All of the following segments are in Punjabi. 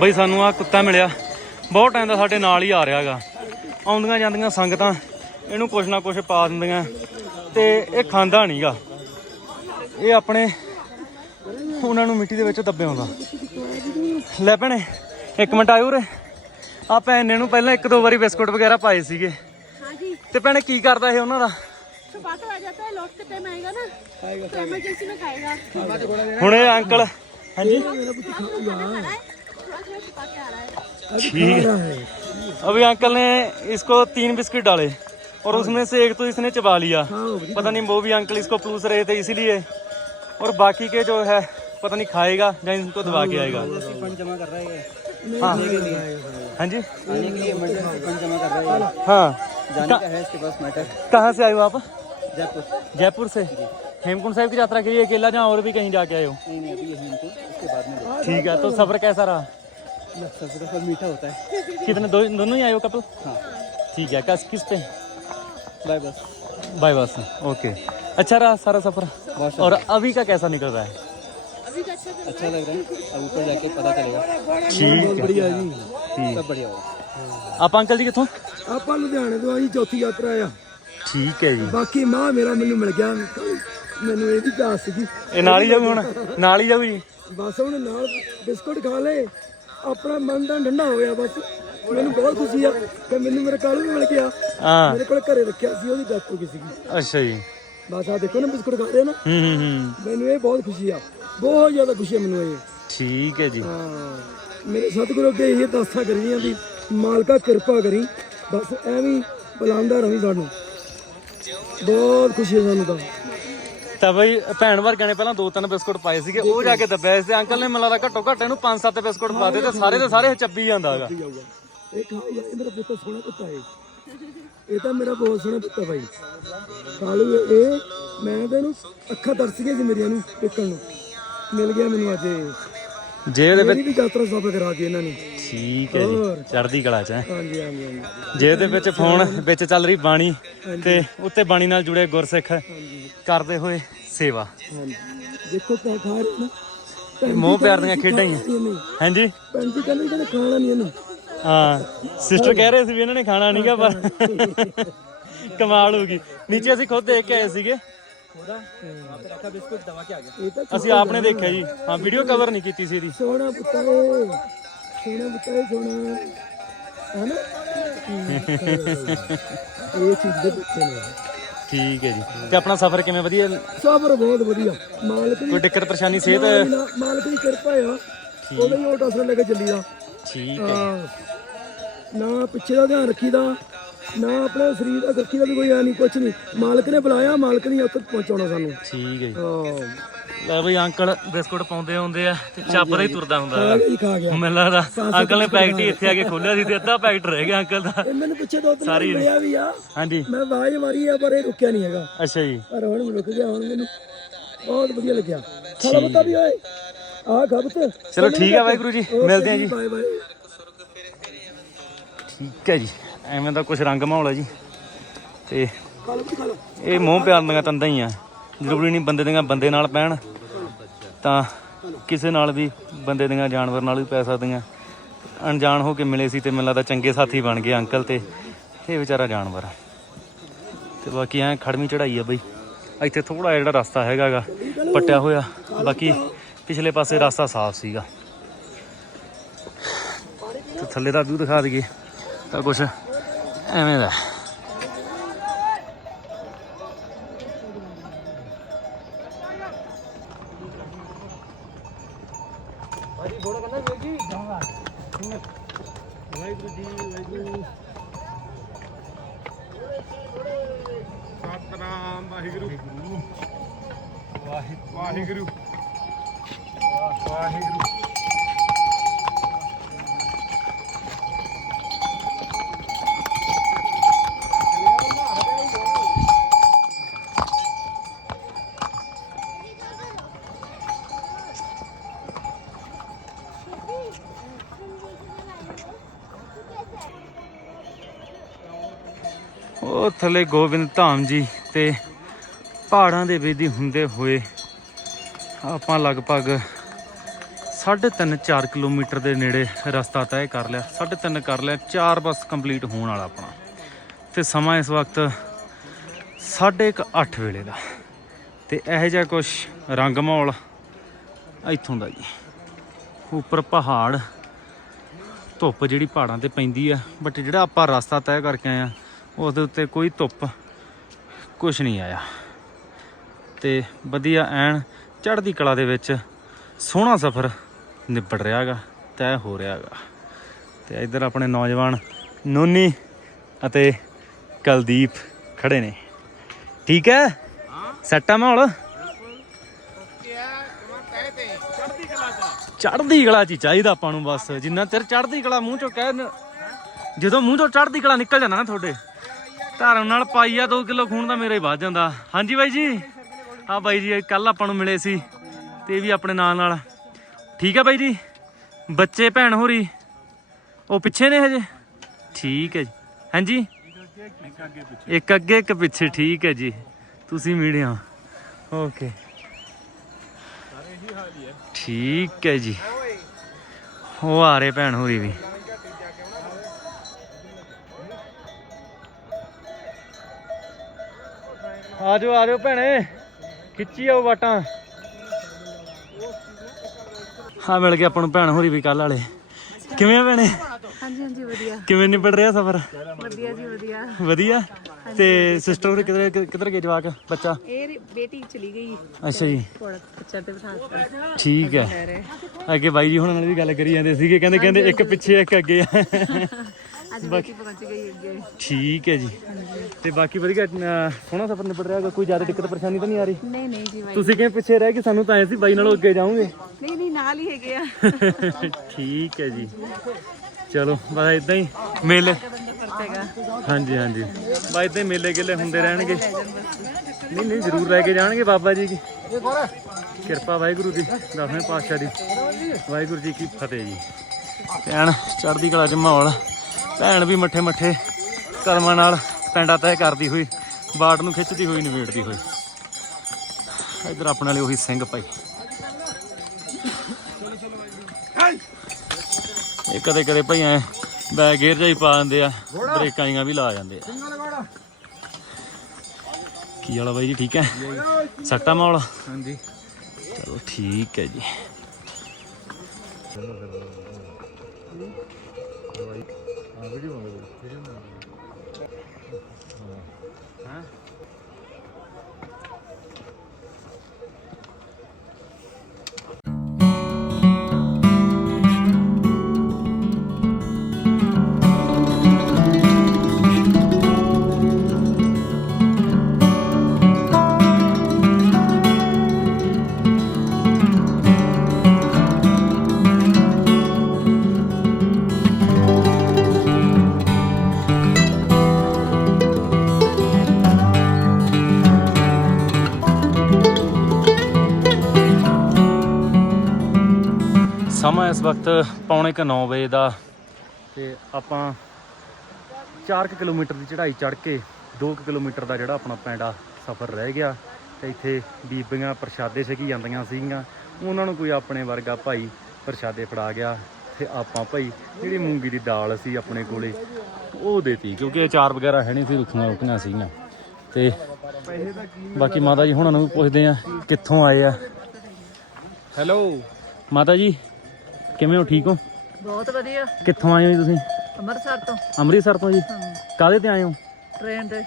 ਬਈ ਸਾਨੂੰ ਆ ਕੁੱਤਾ ਮਿਲਿਆ। ਬਹੁਤ ਟਾਈਮ ਦਾ ਸਾਡੇ ਨਾਲ ਹੀ ਆ ਰਿਹਾ ਹੈਗਾ। ਆਉਂਦੀਆਂ ਜਾਂਦੀਆਂ ਸੰਗਤਾਂ ਇਹਨੂੰ ਕੁਛ ਨਾ ਕੁਛ ਪਾ ਦਿੰਦੀਆਂ। ਤੇ ਇਹ ਖਾਂਦਾ ਨਹੀਂਗਾ ਇਹ ਆਪਣੇ ਉਹਨਾਂ ਨੂੰ ਮਿੱਟੀ ਦੇ ਵਿੱਚ ਦੱਬੇ ਆਉਂਦਾ। ਲੈ ਭੈਣੇ ਇੱਕ ਮਿੰਟ ਆਇਓ ਰੇ ਆ ਭੈਣੇ ਨੂੰ ਪਹਿਲਾਂ ਇੱਕ ਦੋ ਵਾਰੀ ਬਿਸਕੁਟ ਵਗੈਰਾ ਪਾਏ ਸੀਗੇ। ਹਾਂਜੀ। ਤੇ ਭੈਣੇ ਕੀ ਕਰਦਾ ਇਹ ਉਹਨਾਂ ਦਾ? ਹੁਣ ਇਹ ਅੰਕਲ ਹਾਂਜੀ? ठीक अभी अंकल ने इसको तीन बिस्किट डाले और उसमें से एक तो इसने चबा लिया। पता नहीं वो भी अंकल इसको पलूस रहे थे इसीलिए। और बाकी के जो है, पता नहीं खाएगा या इनको दबा के आएगा। है। हाँ जी। है। कहाँ से आए हो आप? जयपुर जयपुर से? हेमकुंड साहिब की यात्रा के लिए अकेला जहाँ और भी कहीं जाके आए हो? ठीक है तो सफ़र कैसा रहा? हैं। सबसे तो फल मीठा होता है कितने दो, दोनों ही आए हो कपल हाँ ठीक है किस किस पे बाय बस बाय बस ओके अच्छा रहा सारा सफर बहुत और अभी का कैसा निकल रहा है अभी का अच्छा चल अच्छा लग रहा है अब ऊपर जाके पता चलेगा ठीक है बढ़िया जी ठीक सब बढ़िया होगा ਆਪਾਂ ਅੰਕਲ ਜੀ ਕਿੱਥੋਂ ਆਪਾਂ ਲੁਧਿਆਣੇ ਤੋਂ ਆ ਜੀ ਚੌਥੀ ਯਾਤਰਾ ਆ ਠੀਕ ਹੈ ਜੀ ਬਾਕੀ ਮਾਂ ਮੇਰਾ ਮੈਨੂੰ ਮਿਲ ਗਿਆ ਮੈਨੂੰ ਇਹਦੀ ਪਿਆਸ ਸੀਗੀ ਇਹ ਨਾਲ ਹੀ ਜਾਊ ਹੁਣ ਨਾਲ ਹੀ ਜਾਊ ਜੀ ਬਸ ਹੁਣ ਨਾਲ ਬਿਸਕੁਟ ਖਾ ਲਏ ਆਪਣਾ ਮਨ ਤਾਂ ਠੰਡਾ ਹੋ ਗਿਆ ਬਸ। ਮੈਨੂੰ ਬਹੁਤ ਖੁਸ਼ੀ ਆ ਕਿ ਮੈਨੂੰ ਮੇਰੇ ਕਾਲੂ ਵੀ ਮਿਲ ਗਿਆ ਹਾਂ। ਮੇਰੇ ਕੋਲ ਘਰੇ ਰੱਖਿਆ ਸੀ ਉਹਦੀ ਡੈਥ ਹੋ ਗਈ ਸੀਗੀ। ਅੱਛਾ ਜੀ। ਬਸ ਆ ਦੇਖੋ ਨਾ ਬਿਸਕੁਟ ਖਾ ਰਹੇ ਨਾ। ਹੂੰ ਹੂੰ ਹੂੰ। ਮੈਨੂੰ ਇਹ ਬਹੁਤ ਖੁਸ਼ੀ ਆ। ਬਹੁਤ ਜ਼ਿਆਦਾ ਖੁਸ਼ੀ ਆ ਮੈਨੂੰ ਇਹ। ਠੀਕ ਹੈ ਜੀ। ਹਾਂ। ਮੇਰੇ ਸਤਿਗੁਰੂ ਅੱਗੇ ਇਹ ਦਾਸਾ ਕਰੀਆਂ ਦੀ ਮਾਲਕਾ ਕਿਰਪਾ ਕਰੀ। ਬਸ ਐਵੇਂ ਹੀ ਬੁਲਾਉਂਦਾ ਰਵੀ ਸਾਨੂੰ। ਬਹੁਤ ਖੁਸ਼ੀ ਹੈ ਸਾਨੂੰ ਤਾਂ। ਤਾਂ ਬਈ ਭੈਣ ਵਰਗਿਆਂ ਨੇ ਪਹਿਲਾਂ ਦੋ ਤਿੰਨ ਬਿਸਕੁਟ ਪਾਏ ਸੀਗੇ, ਉਹ ਜਾ ਕੇ ਦੱਬਿਆ ਸੀ ਤੇ ਅੰਕਲ ਨੇ, ਮੈਨੂੰ ਲੱਗਦਾ ਘੱਟੋ ਘੱਟ ਇਹਨੂੰ ਪੰਜ ਸੱਤ ਬਿਸਕੁਟ ਪਾ ਦੇ ਤੇ ਸਾਰੇ ਦੇ ਸਾਰੇ ਚੱਬੀ ਜਾਂਦਾ ਹੈਗਾ ਜਾਊਗਾ। ਇਹ ਖਾਊਗਾ ਇਹ ਮੇਰਾ ਪੁੱਤ ਸੋਹਣਾ ਪੁੱਤ ਹੈ ਇਹ ਤਾਂ ਮੇਰਾ ਬਹੁਤ ਸੋਹਣਾ ਪੁੱਤ ਹੈ ਭਾਈ। ਕਾਲੂ, ਇਹ ਮੈਂ ਤਾਂ ਇਹਨੂੰ ਅੱਖਾਂ ਤਰਸ ਗਈਆਂ ਸੀ ਮੇਰੀਆਂ ਨੂੰ ਦੇਖਣ ਨੂੰ। ਮਿਲ ਗਿਆ ਮੈਨੂੰ ਅੱਜ ਇਹ। ਜੇਬ ਦੇ ਵਿੱਚ ਵੀ ਯਾਤਰਾ ਸਫਲ ਕਰਾ ਦਿੱਤੀ ਇਹਨਾਂ ਨੇ। ਠੀਕ ਹੈ ਜੀ ਚੜ੍ਹਦੀ ਕਲਾ ਚ ਹੈ। ਹਾਂਜੀ ਹਾਂਜੀ ਹਾਂਜੀ। ਜੇਬ ਦੇ ਵਿੱਚ ਫੋਨ ਵਿੱਚ ਚੱਲ ਰਹੀ ਬਾਣੀ ਤੇ ਉੱਤੇ ਬਾਣੀ ਨਾਲ ਜੁੜੇ ਗੁਰਸਿੱਖ ਕਰਦੇ ਹੋਏ ਸੇਵਾ। ਹਾਂਜੀ। ਦੇਖੋ ਕਿਆ ਖਾ ਰਹੇ ਨਾ ਮੋਹ ਪਿਆਰ ਦੀਆਂ ਖੇਡਾਂ ਹੀ ਆ ਹਾਂਜੀ। ਪੈਂਤੀ ਕਹਿੰਦੇ ਕਹਿੰਦੇ ਖਾਣਾ ਨਹੀਂ ਇਹਨੂੰ। ਹਾਂ ਸਿਸਟਰ ਕਹਿ ਰਹੇ ਸੀ ਵੀ ਇਹਨਾਂ ਨੇ ਖਾਣਾ ਨਹੀਂਗਾ ਪਰ ਕਮਾਲ ਹੋ ਗਈ। ਨੀਚੇ ਅਸੀਂ ਖੁਦ ਦੇਖ ਕੇ ਆਏ ਸੀਗੇ। ਅਸੀਂ ਆਪਨੇ ਦੇਖਿਆ ਜੀ। ਹਾਂ। ਵੀਡੀਓ ਕਵਰ ਨਹੀਂ ਕੀਤੀ ਸੀ ਇਹਦੀ। ਸੋਹਣਾ ਪੁੱਤਾ ਸੋਹਣਾ ਪੁੱਤਾ ਏ ਸੋਹਣਾ। ਹੈਨਾ? ਇਹ ਚੀਜ਼ ਦੇ ਬੱਚੇ ਨੇ। ਠੀਕ ਹੈ ਜੀ। ਤੇ ਆਪਣਾ ਸਫ਼ਰ ਕਿਵੇਂ? ਵਧੀਆ? ਸਫ਼ਰ ਬਹੁਤ ਵਧੀਆ। ਮਾਲਕ ਕੋਈ ਦਿੱਕਤ ਪਰੇਸ਼ਾਨੀ ਸਿਹਤ? ਮਾਲਕ ਦੀ ਕਿਰਪਾ ਆ। ਉਹਦੇ ਹੀ ਆਟੋ ਲੈ ਕੇ ਚੱਲੀਦਾ ਠੀਕ ਹੈ। ਨਾ ਪਿੱਛੇ ਦਾ ਧਿਆਨ ਰੱਖੀਦਾ। ਨਾ ਆਪਣੇ ਸਰੀਰ ਦਾ ਰੱਖੀਦਾ ਵੀ ਕੋਈ ਆ ਨਹੀਂ ਕੁਛ ਨਹੀਂ। ਮਾਲਕ ਨੇ ਬੁਲਾਇਆ ਮਾਲਕ ਨੇ ਉੱਥੇ ਪਹੁੰਚਾਉਣਾ ਸਾਨੂੰ। ਠੀਕ ਹੈ ਜੀ। ਹਾਂ। ਲੈ ਬਈ ਅੰਕਲ ਬਿਸਕੁਟ ਪਾਉਂਦੇ ਹੁੰਦੇ ਆ ਤੇ ਚੱਬਦਾ ਹੀ ਤੁਰਦਾ ਹੁੰਦਾ ਹੈਗਾ। ਇਹ ਖਾ ਗਿਆ। ਮੈਨੂੰ ਲੱਗਦਾ ਅੰਕਲ ਨੇ ਪੈਕਟ ਹੀ ਇੱਥੇ ਆ ਕੇ ਖੋਲਿਆ ਸੀ ਤੇ ਅੱਧਾ ਪੈਕਟ ਰਹਿ ਗਿਆ ਅੰਕਲ ਦਾ। ਇਹ ਮੈਨੂੰ ਪਿੱਛੇ ਦੋ ਤਿੰਨ ਵਾਰ ਮਿਲਿਆ ਵੀ ਆ। ਹਾਂਜੀ। ਮੈਂ ਆਵਾਜ਼ ਮਾਰੀ ਆ ਪਰ ਇਹ ਰੁਕਿਆ ਨਹੀਂ ਹੈਗਾ। ਅੱਛਾ ਜੀ। ਪਰ ਹੁਣ ਰੁਕ ਗਿਆ ਹੁਣ ਮੈਨੂੰ ਬਹੁਤ ਵਧੀਆ ਲੱਗਿਆ। ਖਾਲਾ ਬਤਾ ਵੀ ਓਏ। ਆ ਖਬਤ ਚਲੋ ਠੀਕ ਹੈ ਵਾਹਿਗੁਰੂ ਜੀ ਮਿਲਦੇ ਆ ਜੀ। ਬਾਏ ਬਾਏ ਠੀਕ ਹੈ ਜੀ। ਐਵੇਂ ਦਾ ਕੁਝ ਰੰਗ ਮਾਹੌਲ ਹੈ ਜੀ। ਤੇ ਇਹ ਮੋਹ ਪਿਆਰ ਦੀਆਂ ਤੰਦਾਂ ਹੀ ਆ। ਜ਼ਰੂਰੀ ਨਹੀਂ ਬੰਦੇ ਦੀਆਂ ਬੰਦੇ ਨਾਲ ਪੈਣ। ਤਾਂ ਕਿਸੇ ਨਾਲ ਵੀ ਬੰਦੇ ਦੀਆਂ ਜਾਨਵਰ ਨਾਲ ਵੀ ਪੈ ਸਕਦੀਆਂ। ਅਣਜਾਣ ਹੋ ਕੇ ਮਿਲੇ ਸੀ ਤੇ ਮੈਨੂੰ ਲੱਗਦਾ ਚੰਗੇ ਸਾਥੀ ਬਣ ਗਏ ਅੰਕਲ ਤੇ। ਇਹ ਵਿਚਾਰਾ ਜਾਨਵਰ ਆ। ਤੇ ਬਾਕੀ ਐ ਖੜਮੀ ਚੜਾਈ ਆ ਬਈ। ਇੱਥੇ ਥੋੜਾ ਜਿਹੜਾ ਰਸਤਾ ਹੈਗਾਗਾ ਪੱਟਿਆ ਹੋਇਆ। ਬਾਕੀ ਪਿਛਲੇ ਪਾਸੇ ਰਸਤਾ ਸਾਫ਼ ਸੀਗਾ। ਤੇ ਥੱਲੇ ਦਾ ਵਿਊ ਦਿਖਾ ਦਈਏ। ਤਾਂ ਕੁਛ ਐਵੇਂ ਦਾ ਉਹ ਥੱਲੇ ਗੋਬਿੰਦ ਧਾਮ ਜੀ ਤੇ ਪਹਾੜਾਂ ਦੇ ਵਿੱਚ ਦੀ ਹੁੰਦੇ ਹੋਏ ਆਪਾਂ ਲਗਭਗ 3.5 4 ਕਿਲੋਮੀਟਰ ਦੇ ਨੇੜੇ ਰਸਤਾ ਤੈਅ ਕਰ ਲਿਆ 3.5 ਕਰ ਲਿਆ 4 ਬਸ ਕੰਪਲੀਟ ਹੋਣ ਵਾਲਾ ਆਪਣਾ। ਤੇ ਸਮਾਂ ਇਸ ਵਕਤ 8:30 ਵੇਲੇ ਦਾ। ਤੇ ਇਹੋ ਜਿਹਾ ਕੁਝ ਰੰਗ ਮਾਹੌਲ ਇੱਥੋਂ ਦਾ ਜੀ। ਉੱਪਰ ਪਹਾੜ, ਧੁੱਪ ਜਿਹੜੀ ਪਹਾੜਾਂ ਤੇ ਪੈਂਦੀ ਆ ਬਟ ਜਿਹੜਾ ਆਪਾਂ ਰਸਤਾ ਤੈਅ ਕਰਕੇ ਆਏ ਆ ਉਸ ਦੇ ਉੱਤੇ ਕੋਈ ਧੁੱਪ ਕੁਝ ਨਹੀਂ ਆਇਆ। ਤੇ ਵਧੀਆ ਐਨ ਚੜ੍ਹਦੀ ਕਲਾ ਦੇ ਵਿੱਚ ਸੋਹਣਾ ਸਫ਼ਰ ਨਿਬੜ ਰਿਹਾਗਾ ਤੈਅ ਹੋ ਰਿਹਾਗਾ। ਤੇ ਇੱਧਰ ਆਪਣੇ ਨੌਜਵਾਨ ਨੋਨੀ ਅਤੇ ਕੁਲਦੀਪ ਖੜੇ ਨੇ। ਠੀਕ ਹੈ? ਸੱਟਾ ਮਾਹੌਲ? ਚੜ੍ਹਦੀ ਕਲਾ ਚ ਹੀ ਚਾਹੀਦਾ ਆਪਾਂ ਨੂੰ ਬਸ। ਜਿੰਨਾ ਚਿਰ ਚੜ੍ਹਦੀ ਕਲਾ ਮੂੰਹ ਚੋਂ ਕਹਿ ਜਦੋਂ ਮੂੰਹ ਚੋਂ ਚੜ੍ਹਦੀ ਕਲਾ ਨਿਕਲ ਜਾਂਦਾ ਨਾ ਤੁਹਾਡੇ। ਧਰਮ ਨਾਲ ਪਾਈਆ 2 ਕਿਲੋ ਖੂਨ ਦਾ ਹੀ ਵੱਧ ਜਾਂਦਾ। ਹਾਂਜੀ ਬਾਈ ਜੀ? ਆ ਬਾਈ ਜੀ, ਕੱਲ ਆਪਾਂ ਨੂੰ ਮਿਲੇ ਸੀ ਤੇ ਇਹ ਵੀ ਆਪਣੇ ਨਾਲ ਨਾਲ। ਠੀਕ ਹੈ ਬਾਈ ਜੀ? ਬੱਚੇ, ਭੈਣ ਹੋਰੀ? ਉਹ ਪਿੱਛੇ ਨੇ ਹਜੇ? ਠੀਕ ਹੈ ਜੀ। ਹਾਂਜੀ? ਇੱਕ ਅੱਗੇ, ਇੱਕ ਪਿੱਛੇ। ਠੀਕ ਹੈ ਜੀ। ਤੁਸੀਂ ਮੀਡੀਆ। ਓਕੇ। ਠੀਕ ਹੈ ਜੀ। ਉਹ ਆ ਰਹੇ ਭੈਣ ਹੋਰੀ ਵੀ। ਆ ਜਾਓ ਆ ਜਾਓ ਭੈਣੇ। ਖਿੱਚੀ ਆਓ ਵਾਟਾਂ। ਹਾਂ ਮਿਲ ਗਿਆ ਆਪਾਂ ਨੂੰ ਭੈਣ ਹੋਰੀ ਵੀ ਕੱਲ ਵਾਲੇ। ਕਿਵੇਂ ਆ ਭੈਣੇ? ਹਾਂਜੀ ਹਾਂਜੀ ਵਧੀਆ। ਕਿਵੇਂ ਨਿਬੜ ਰਿਹਾ ਸਫ਼ਰ? ਵਧੀਆ ਜੀ ਵਧੀਆ। ਵਧੀਆ? ਤੇ ਸਿਸਟਰ ਹੋਰੀ ਕਿਧਰ ਕਿਧਰ ਗਏ ਜਵਾਕ ਬੱਚਾ? ਇਹ ਬੇਟੀ ਚਲੀ ਗਈ। ਅੱਛਾ ਜੀ। ਕੋਲ ਬੱਚਾ ਤੇ ਬਿਠਾ ਦਿੱਤਾ। ਠੀਕ ਹੈ। ਅੱਗੇ ਬਾਈ ਜੀ ਹੁਣਾਂ ਨਾਲ ਵੀ ਗੱਲ ਕਰੀ ਜਾਂਦੇ ਸੀਗੇ। ਕਹਿੰਦੇ ਕਹਿੰਦੇ ਇੱਕ ਪਿੱਛੇ ਇੱਕ ਅੱਗੇ। ਅੱਜ ਬੇਟੀ ਪਹੁੰਚ ਗਈ ਅੱਗੇ। ਠੀਕ ਹੈ ਜੀ। ਤੇ ਬਾਕੀ ਵਧੀਆ ਅਹ, ਸੋਹਣਾ ਸਫ਼ਰ ਨਿਬੜ ਰਿਹਾ ਕੋਈ ਜ਼ਿਆਦਾ ਦਿੱਕਤ ਪਰੇਸ਼ਾਨੀ ਤਾਂ ਨਹੀਂ ਆ ਰਹੀ? ਨਹੀਂ ਨਹੀਂ ਜੀ ਬਾਈ। ਤੁਸੀਂ ਕਿਵੇਂ ਪਿੱਛੇ ਰਹਿ ਕੇ ਸਾਨੂੰ ਤਾਂ ਐ ਸੀ ਬਾਈ ਨਾਲੋਂ ਅੱਗੇ ਜਾਓਗੇ ਨਹੀਂ ਨਹੀਂ ਨਾਲ ਹੀ ਹੈਗੇ ਆ। ਠੀਕ ਹੈ ਜੀ। ਚਲੋ ਬਸ ਇਦਾਂ ਹੀ ਮੇਲੇ। ਬੰਦਾ ਹਾਂਜੀ ਹਾਂਜੀ। ਬਸ ਇਦਾਂ ਹੀ ਮੇਲੇ ਗਿੱਲੇ ਹੁੰਦੇ ਰਹਿਣਗੇ। ਨਹੀਂ ਨਹੀਂ ਜ਼ਰੂਰ ਲੈ ਕੇ ਜਾਣਗੇ ਬਾਬਾ ਜੀ ਕੀ। ਕਿਰਪਾ ਵਾਹਿਗੁਰੂ ਦੀ ਦਸਵੇਂ ਪਾਤਸ਼ਾਹ ਦੀ। ਵਾਹਿਗੁਰੂ ਜੀ ਕੀ ਫਤਿਹ ਜੀ। ਭੈਣ ਚੜ੍ਹਦੀ ਕਲਾ ਚ ਮਾਹੌਲ। ਭੈਣ ਵੀ ਮੱਠੇ ਮੱਠੇ ਕਰਮਾਂ ਨਾਲ ਪੈਂਡਾ ਤੈਅ ਕਰਦੀ ਹੋਈ ਬਾਟ ਨੂੰ ਖਿੱਚਦੀ ਹੋਈ ਨਿਬੇੜਦੀ ਹੋਈ। ਇਧਰ ਆਪਣੇ ਵਾਲੇ ਉਹੀ ਸਿੰਘ ਭਾਈ। ਇਹ ਕਦੇ ਕਦੇ ਭਾਈ ਐ ਬੈਗ ਗੇਅਰ ਜਾਈ ਪਾ ਦਿੰਦੇ ਆ ਬ੍ਰੇਕਾਂ ਜੀਆਂ ਵੀ ਲਾ ਜਾਂਦੇ ਆ। ਕੀ ਵਾਲਾ ਬਾਈ ਜੀ ਠੀਕ ਹੈ ਸੱਟਾ ਮਾਹੌਲ ਹਾਂਜੀ। ਚਲੋ ਠੀਕ ਹੈ ਜੀ। Ha, biliyor musun? Biliyor musun? ਇਸ ਵਕਤ ਪੌਣੇ ਕ 9 ਵਜੇ ਦਾ ਤੇ ਆਪਾਂ 4 ਕਿਲੋਮੀਟਰ ਦੀ ਚੜ੍ਹਾਈ ਚੜ੍ਹ ਕੇ 2 ਕਿਲੋਮੀਟਰ ਦਾ ਜਿਹੜਾ ਆਪਣਾ ਪੈਂਡਾ ਸਫ਼ਰ ਰਹਿ ਗਿਆ ਤੇ ਇੱਥੇ ਬੀਬੀਆਂ ਪ੍ਰਸ਼ਾਦੇ ਛਕੀ ਜਾਂਦੀਆਂ ਸੀਗੀਆਂ। ਉਹਨਾਂ ਨੂੰ ਕੋਈ ਆਪਣੇ ਵਰਗਾ ਭਾਈ ਪ੍ਰਸ਼ਾਦੇ ਫੜਾ ਗਿਆ ਤੇ ਆਪਾਂ ਭਾਈ ਜਿਹੜੀ ਮੂੰਗੀ ਦੀ ਦਾਲ ਸੀ ਆਪਣੇ ਕੋਲੇ ਉਹ ਦੇਤੀ ਕਿਉਂਕਿ ਅਚਾਰ ਵਗੈਰਾ ਹੈ ਨਹੀਂ ਸੀ ਰੁੱਖੀਆਂ ਰੁੱਖੀਆਂ ਸੀਗੀਆਂ। ਤੇ ਬਾਕੀ ਮਾਤਾ ਜੀ ਹੁਣਾਂ ਨੂੰ ਵੀ ਪੁੱਛਦੇ ਆ ਕਿੱਥੋਂ ਆਏ ਆ। ਹੈਲੋ ਮਾਤਾ ਜੀ ਕਿਵੇਂ ਹੋ? ਠੀਕ ਹੋ? ਬਹੁਤ ਵਧੀਆ। ਕਿੱਥੋਂ ਆਏ ਹੋ ਜੀ ਤੁਸੀਂ? ਅੰਮ੍ਰਿਤਸਰ ਤੋਂ। ਅੰਮ੍ਰਿਤਸਰ ਤੋਂ ਜੀ। ਕਾਹਦੇ ਤੇ ਆਏ ਹੋ? ਟ੍ਰੇਨ ਤੇ।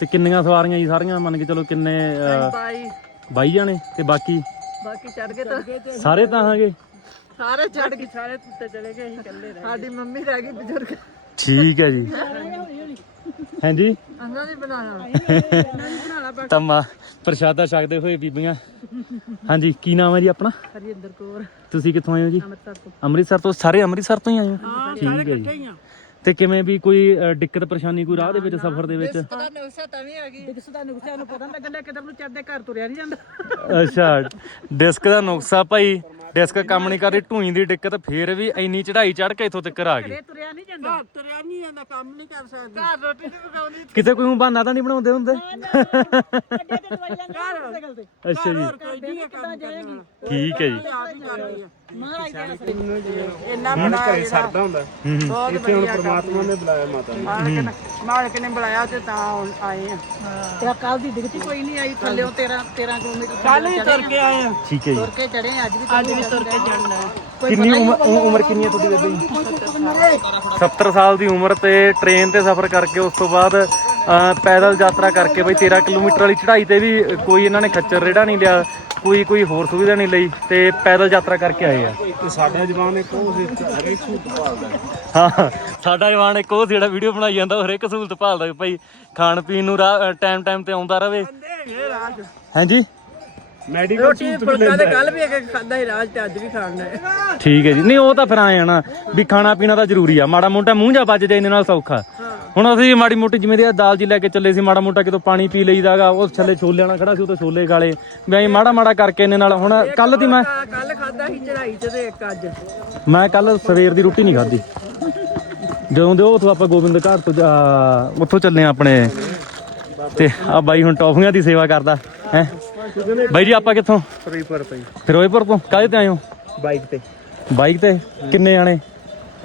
ਤੇ ਕਿੰਨੀਆਂ ਸਵਾਰੀਆਂ ਜੀ ਸਾਰੀਆਂ? ਮੰਨ ਕੇ ਚਲੋ ਕਿੰਨੇ ਅਹ, ਬਾਈ। 22 ਜਾਣੇ ਤੇ ਬਾਕੀ? ਬਾਕੀ ਚੜ ਗਏ ਤਾਂ। ਸਾਰੇ ਤਾਂ ਆਹਾਂਗੇ ਸਾਰੇ ਚੜ ਗਏ। ਸਾਰੇ ਉੱਤੇ ਚਲੇ ਗਏ ਅਸੀਂ ਇਕੱਲੇ ਰਹਿ ਸਾਡੀ ਮੰਮੀ ਰਹਿ ਗਈ ਬਜ਼ੁਰਗ। ਠੀਕ ਹੈ ਜੀ। ਹਾਂਜੀ ਅੰਗਾਂ ਦੀ ਬਣਾਣਾ ਤਾਂ ਮਾ ਪ੍ਰਸ਼ਾਦਾ ਛਕਦੇ ਹੋਏ ਬੀਬੀਆਂ। ਹਾਂਜੀ ਕੀ ਨਾਮ ਹੈ ਜੀ ਆਪਣਾ? ਹਰਿੰਦਰ ਕੌਰ। ਤੁਸੀਂ ਕਿੱਥੋਂ ਆਏ ਹੋ ਜੀ? ਅੰਮ੍ਰਿਤਸਰ ਤੋਂ। ਅੰਮ੍ਰਿਤਸਰ ਤੋਂ? ਸਾਰੇ ਅੰਮ੍ਰਿਤਸਰ ਤੋਂ ਹੀ ਆਏ ਹੋ? ਠੀਕ ਹੈ ਜੀ। ਤੇ ਕਿਵੇਂ ਵੀ ਕੋਈ ਦਿੱਕਤ ਪਰੇਸ਼ਾਨੀ ਕੋਈ ਰਾਹ ਦੇ ਵਿੱਚ ਸਫ਼ਰ ਦੇ ਵਿੱਚ? ਪਤਾ ਨੁਕਸਾ ਤਾਂ ਵੀ ਆ ਗਈ ਡਿਕਸ ਦਾ ਨੁਕਸਾ ਨੂੰ ਪਤਾ ਨਹੀਂ ਲੱਗਦਾ ਕਿਧਰ ਨੂੰ ਚੜਦੇ ਘਰ ਤੁਰਿਆ ਨਹੀਂ ਜਾਂਦਾ। ਅੱਛਾ ਡਿਸਕ ਦਾ ਨੁਕਸਾ ਭਾਈ। ਡਿਸਕ ਕੰਮ ਨਹੀਂ ਕਰ ਰਹੀ ਢੂਈ ਦੀ ਦਿੱਕਤ ਫੇਰ ਵੀ ਇੰਨੀ ਚੜ੍ਹਾਈ ਚੜ ਕੇ ਇੱਥੋਂ ਤੱਕ ਆ ਗਈ। ਤੁਰਿਆ ਨਹੀਂ ਜਾਂਦਾ। ਤੁਰਿਆ ਨਹੀਂ ਜਾਂਦਾ ਕੰਮ ਨਹੀਂ ਕਰ ਸਕਦਾ। ਘਰ ਰੋਟੀ ਨਹੀਂ ਪਕਾਉਂਦੀ। ਕਿਤੇ ਕੋਈ ਬਹਾਨਾ ਤਾਂ ਨਹੀਂ ਬਣਾਉਂਦੇ ਹੁੰਦੇ? ਅੱਡੇ ਤੇ ਦਵਾਈ ਲੈਂਦੇ ਘਰ। ਅੱਛਾ ਜੀ। ਕੋਈ ਨਹੀਂ ਕੰਮ ਕਰਨਾ। ਠੀਕ ਹੈ ਜੀ। ਹੀ ਕਰਦੀ ਆ ਇੰਨਾ ਬੜਾ ਸਰਦਾ ਹੁੰਦਾ। ਇੱਥੇ ਹੁਣ ਪ੍ਰਮਾਤਮਾ ਨੇ ਬੁਲਾਇਆ ਮਾਤਾ ਨੂੰ। ਮਾਲਕ ਨੇ ਬੁਲਾਇਆ ਤੇ ਤਾਂ ਆਏ ਆ। ਤੇਰਾ ਕੱਲ ਦੀ ਦਿਖਤੀ ਕੋਈ ਨਹੀਂ ਆਈ ਥੱਲੇ 13 13 ਕਿਲੋਮੀਟਰ ਕੱਲ ਹੀ ਤੁਰ ਕੇ ਆਏ ਆ। ਠੀਕ ਹੈ ਜੀ। ਤੁਰ ਕੇ ਚੜੇ ਅੱਜ ਵੀ ਅੱਜ ਵੀ ਤੁਰ ਕੇ ਜਾਣਾ ਕਿੰਨੀ ਉਮਰ ਕਿੰਨੀ ਹੈ ਤੁਹਾਡੀ ਬੇਬੇ ਜੀ? 70 ਸਾਲ ਦੀ ਉਮਰ ਤੇ ਟ੍ਰੇਨ ਤੇ ਸਫ਼ਰ ਕਰਕੇ ਉਸ ਤੋਂ ਬਾਅਦ ਅ, ਪੈਦਲ ਯਾਤਰਾ ਕਰਕੇ ਬਈ 13 ਕਿਲੋਮੀਟਰ ਵਾਲੀ ਚੜ੍ਹਾਈ ਤੇ ਵੀ ਕੋਈ ਇਹਨਾਂ ਨੇ ਖੱਚਰ ਰੇੜਾ ਨਹੀਂ ਲਿਆ ਕੋਈ ਕੋਈ ਹੋਰ ਸੁਵਿਧਾ ਨਹੀਂ ਲਈ ਤੇ ਪੈਦਲ ਯਾਤਰਾ ਕਰਕੇ ਆਏ ਆ। ਤੇ ਸਾਡੇ ਜਵਾਨ ਇੱਕ ਉਹ ਸੀ ਹਰੇ ਛੂਟ ਪਾਲਦਾ ਹਾਂ ਸਾਡਾ ਜਵਾਨ ਇੱਕ ਉਹ ਜਿਹੜਾ ਵੀਡੀਓ ਬਣਾਈ ਜਾਂਦਾ ਉਹ ਹਰੇਕ ਸਹੂਲਤ ਭਾਲਦਾ ਵੀ ਭਾਈ ਖਾਣ ਪੀਣ ਨੂੰ ਟਾਈਮ ਟਾਈਮ ਤੇ ਆਉਂਦਾ ਰਵੇ। ਹਾਂਜੀ? ਮੈਡੀਕਲ ਰੋਟੀ ਫੁਲਕਾ ਤੇ ਕੱਲ ਵੀ ਇੱਕ ਖਾਦਾ ਹੀ ਰਾਜ ਤੇ ਅੱਜ ਵੀ ਖਾਣਾ ਹੈ। ਠੀਕ ਹੈ ਜੀ। ਨਹੀਂ ਉਹ ਤਾਂ ਫਿਰ ਆਏ ਆ ਨਾ ਵੀ ਖਾਣਾ ਪੀਣਾ ਤਾਂ ਜ਼ਰੂਰੀ ਆ। ਮਾੜਾ ਮੋਟਾ ਮੂੰਹ ਜਾ ਵੱਜ ਜਾਏ ਇਹਦੇ ਨਾਲ ਸੌਖਾ। ਹੁਣ ਅਸੀਂ ਮਾੜੀ ਮੋਟੀ ਜਿਵੇਂ ਦੀ ਦਾਲ ਜੀ ਲੈ ਕੇ ਚੱਲੇ ਸੀ ਮਾੜਾ ਮੋਟਾ ਕਿਤੋਂ ਪਾਣੀ ਪੀ ਲਈਦਾਗਾ ਉਹ ਥੱਲੇ ਛੋਲਿਆਂ ਨਾਲ ਖੜਾ ਸੀ ਉਹ ਤਾਂ ਛੋਲੇ ਗਾਲੇ। ਵੀ ਐਂ ਮਾੜਾ ਮਾੜਾ ਕਰਕੇ ਇਹਨੇ ਨਾਲ। ਹੁਣ ਕੱਲ ਦੀ ਮੈਂ ਕੱਲ ਖਾਦਾ ਸੀ ਚੜਾਈ ਤੇ ਤੇ ਇੱਕ ਅੱਜ। ਮੈਂ ਕੱਲ ਸਵੇਰ ਦੀ ਰੋਟੀ ਨਹੀਂ ਖਾਧੀ। ਜਦੋਂ ਦੇ ਉੱਥੋਂ ਆਪਾਂ ਗੋਬਿੰਦ ਘਾਟ ਤੋਂ ਜਾ- ਉੱਥੋਂ ਚੱਲੇ ਆ ਆਪਣੇ। ਤੇ ਆ ਬਾਈ ਹੁਣ ਟੌਫੀਆਂ ਦੀ ਸੇਵਾ ਕਰਦਾ। ਹੈ? ਬਾਈ ਜੀ ਆਪਾਂ ਕਿੱਥੋਂ? ਫਰੀਪੁਰ ਤੋਂ ਫਿਰੋਜ਼ਪੁਰ ਤੋਂ? ਕਾਹਦੇ ਤੇ ਆਏ ਹੋ? ਬਾਈਕ ਤੇ। ਬਾਈਕ ਤੇ? ਕਿੰਨੇ ਜਾਣੇ?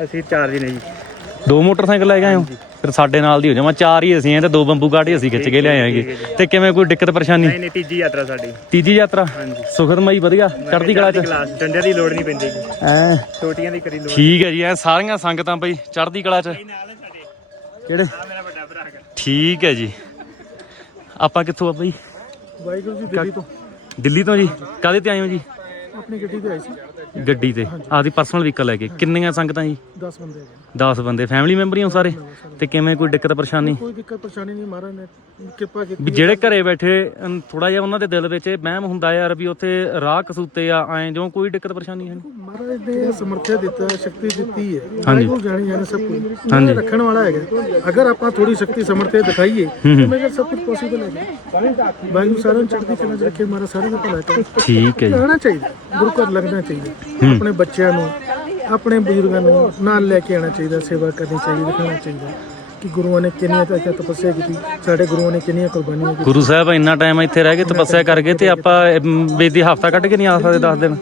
ਅਸੀਂ ਚਾਰ ਜਣੇ ਜੀ। ਦੋ ਮੋਟਰਸਾਈਕਲ ਲੈ ਕੇ ਆਏ ਹੋ? ਫਿਰ ਸਾਡੇ ਨਾਲ ਦੀ ਹੋ ਜਾਵਾਂ। ਚਾਰ ਹੀ ਅਸੀਂ ਆ ਤੇ ਦੋ ਬੰਬੂ ਗਾੜੀ ਅਸੀਂ ਖਿੱਚ ਕੇ ਲਿਆਏ ਆਂਗੇ ਤੇ ਕਿਵੇਂ ਕੋਈ ਦਿੱਕਤ ਪਰੇਸ਼ਾਨੀ? ਨਹੀਂ ਨਹੀਂ ਤੀਜੀ ਯਾਤਰਾ ਸਾਡੀ। ਤੀਜੀ ਯਾਤਰਾ? ਸੁਖਦਮਈ ਵਧੀਆ? ਚੜ੍ਹਦੀ ਕਲਾ ਚ? ਡੰਡਿਆਂ ਦੀ ਲੋੜ ਨਹੀਂ ਪੈਂਦੀ ਐ ਛੋਟੀਆਂ ਦੀ ਕਰੀ ਲੋੜ ਠੀਕ ਹੈ ਜੀ ਐ ਸਾਰੀਆਂ ਸੰਗਤਾਂ ਬਈ ਚੜ੍ਹਦੀ ਕਲਾ ਚ। ਕਿਹੜੇ? ਠੀਕ ਹੈ ਜੀ। ਆਪਾਂ ਕਿੱਥੋਂ ਆ ਬਈ? ਵਾਹਿਗੁਰੂ ਜੀ ਦਿੱਲੀ ਤੋਂ। ਦਿੱਲੀ ਤੋਂ ਜੀ? ਕਾਹਦੇ ਤੇ ਆਏ ਹੋ ਜੀ? ਆਪਣੀ ਗੱਡੀ ਤੇ ਆਏ ਸੀ। ਗੱਡੀ ਤੇ ਆਪਦੀ ਪਰਸਨਲ ਵਹੀਕਲ ਲੈ ਕੇ। ਕਿੰਨੀਆਂ ਸੰਗਤਾਂ ਜੀ? 10 ਬੰਦੇ ਹੈਗੇ। 10 ਬੰਦੇ। ਫੈਮਿਲੀ ਮੈਂਬਰ ਹੀ ਹੋ ਸਾਰੇ? ਤੇ ਕਿਵੇਂ ਕੋਈ ਦਿੱਕਤ ਪਰੇਸ਼ਾਨੀ? ਕੋਈ ਦਿੱਕਤ ਪਰੇਸ਼ਾਨੀ ਨਹੀਂ ਮਹਾਰਾਜ ਨੇ। ਕਿਰਪਾ ਕੀਤੀ ਵੀ ਜਿਹੜੇ ਘਰੇ ਬੈਠੇ ਥੋੜਾ ਜਿਹਾ ਉਹਨਾਂ ਦੇ ਦਿਲ ਵਿੱਚ ਇਹ ਵਹਿਮ ਹੁੰਦਾ ਯਾਰ ਵੀ ਉੱਥੇ ਰਾਹ ਕਸੂਤੇ ਆ ਐਂ ਜੋ ਕੋਈ ਦਿੱਕਤ ਪਰੇਸ਼ਾਨੀ ਹੈ ਨਹੀਂ ਮਹਾਰਾਜ ਨੇ ਸਮਰਥਾ ਦਿੱਤਾ ਸ਼ਕਤੀ ਦਿੱਤੀ ਹੈ। ਹਾਂਜੀ। ਵਾਹਿਗੁਰੂ ਜਾਣੀ ਜਾਣੇ ਸਭ ਕੁਝ ਹਾਂਜੀ। ਰੱਖਣ ਵਾਲਾ ਹੈਗਾ। ਅਗਰ ਆਪਾਂ ਥੋੜੀ ਸ਼ਕਤੀ ਸਮਰਥਾ ਦਿਖਾਈਏ ਤਾਂ ਮੈਂ ਕਿਹਾ ਸਭ ਕੁਝ ਪੋਸੀਬਲ ਹੈ ਵਾਹਿਗੁਰੂ ਸਾਰਿਆਂ ਨੂੰ ਚੜ੍ਹਦੀ ਕਲਾ ਚ ਰੱਖੇ ਮਹਾਰਾਜ ਸਾਰਿਆਂ ਦਾ ਭਲਾ ਕਰੇ। ਠੀਕ ਹੈ ਜੀ। ਆਉਣਾ ਚਾਹੀਦਾ। ਗੁਰੂ ਘਰ ਲੱਗਣਾ ਚਾਹੀਦਾ। ਆਪਣੇ ਬੱਚਿਆਂ ਨੂੰ ਆਪਣੇ ਬਜ਼ੁਰਗਾਂ ਨੂੰ ਨਾਲ ਲੈ ਕੇ ਆਉਣਾ ਚਾਹੀਦਾ ਸੇਵਾ ਕਰਨੀ ਚਾਹੀਦੀ ਦਿਖਾਉਣਾ ਚਾਹੀਦਾ ਕਿ ਗੁਰੂਆਂ ਨੇ ਕਿੰਨੀਆਂ ਤਾਂ ਤਪੱਸਿਆ ਕੀਤੀ ਸਾਡੇ ਗੁਰੂਆਂ ਨੇ ਕਿੰਨੀਆਂ ਕੁਰਬਾਨੀਆਂ ਕੀਤੀਆਂ। ਗੁਰੂ ਸਾਹਿਬ ਇੰਨਾ ਟਾਈਮ ਇੱਥੇ ਰਹਿ ਕੇ ਤਪੱਸਿਆ ਕਰ ਗਏ ਤੇ ਆਪਾਂ ਬੇਦੀ ਹਫਤਾ ਕੱਢ ਕੇ ਨਹੀਂ ਆ ਸਕਦੇ 10 ਦਿਨ।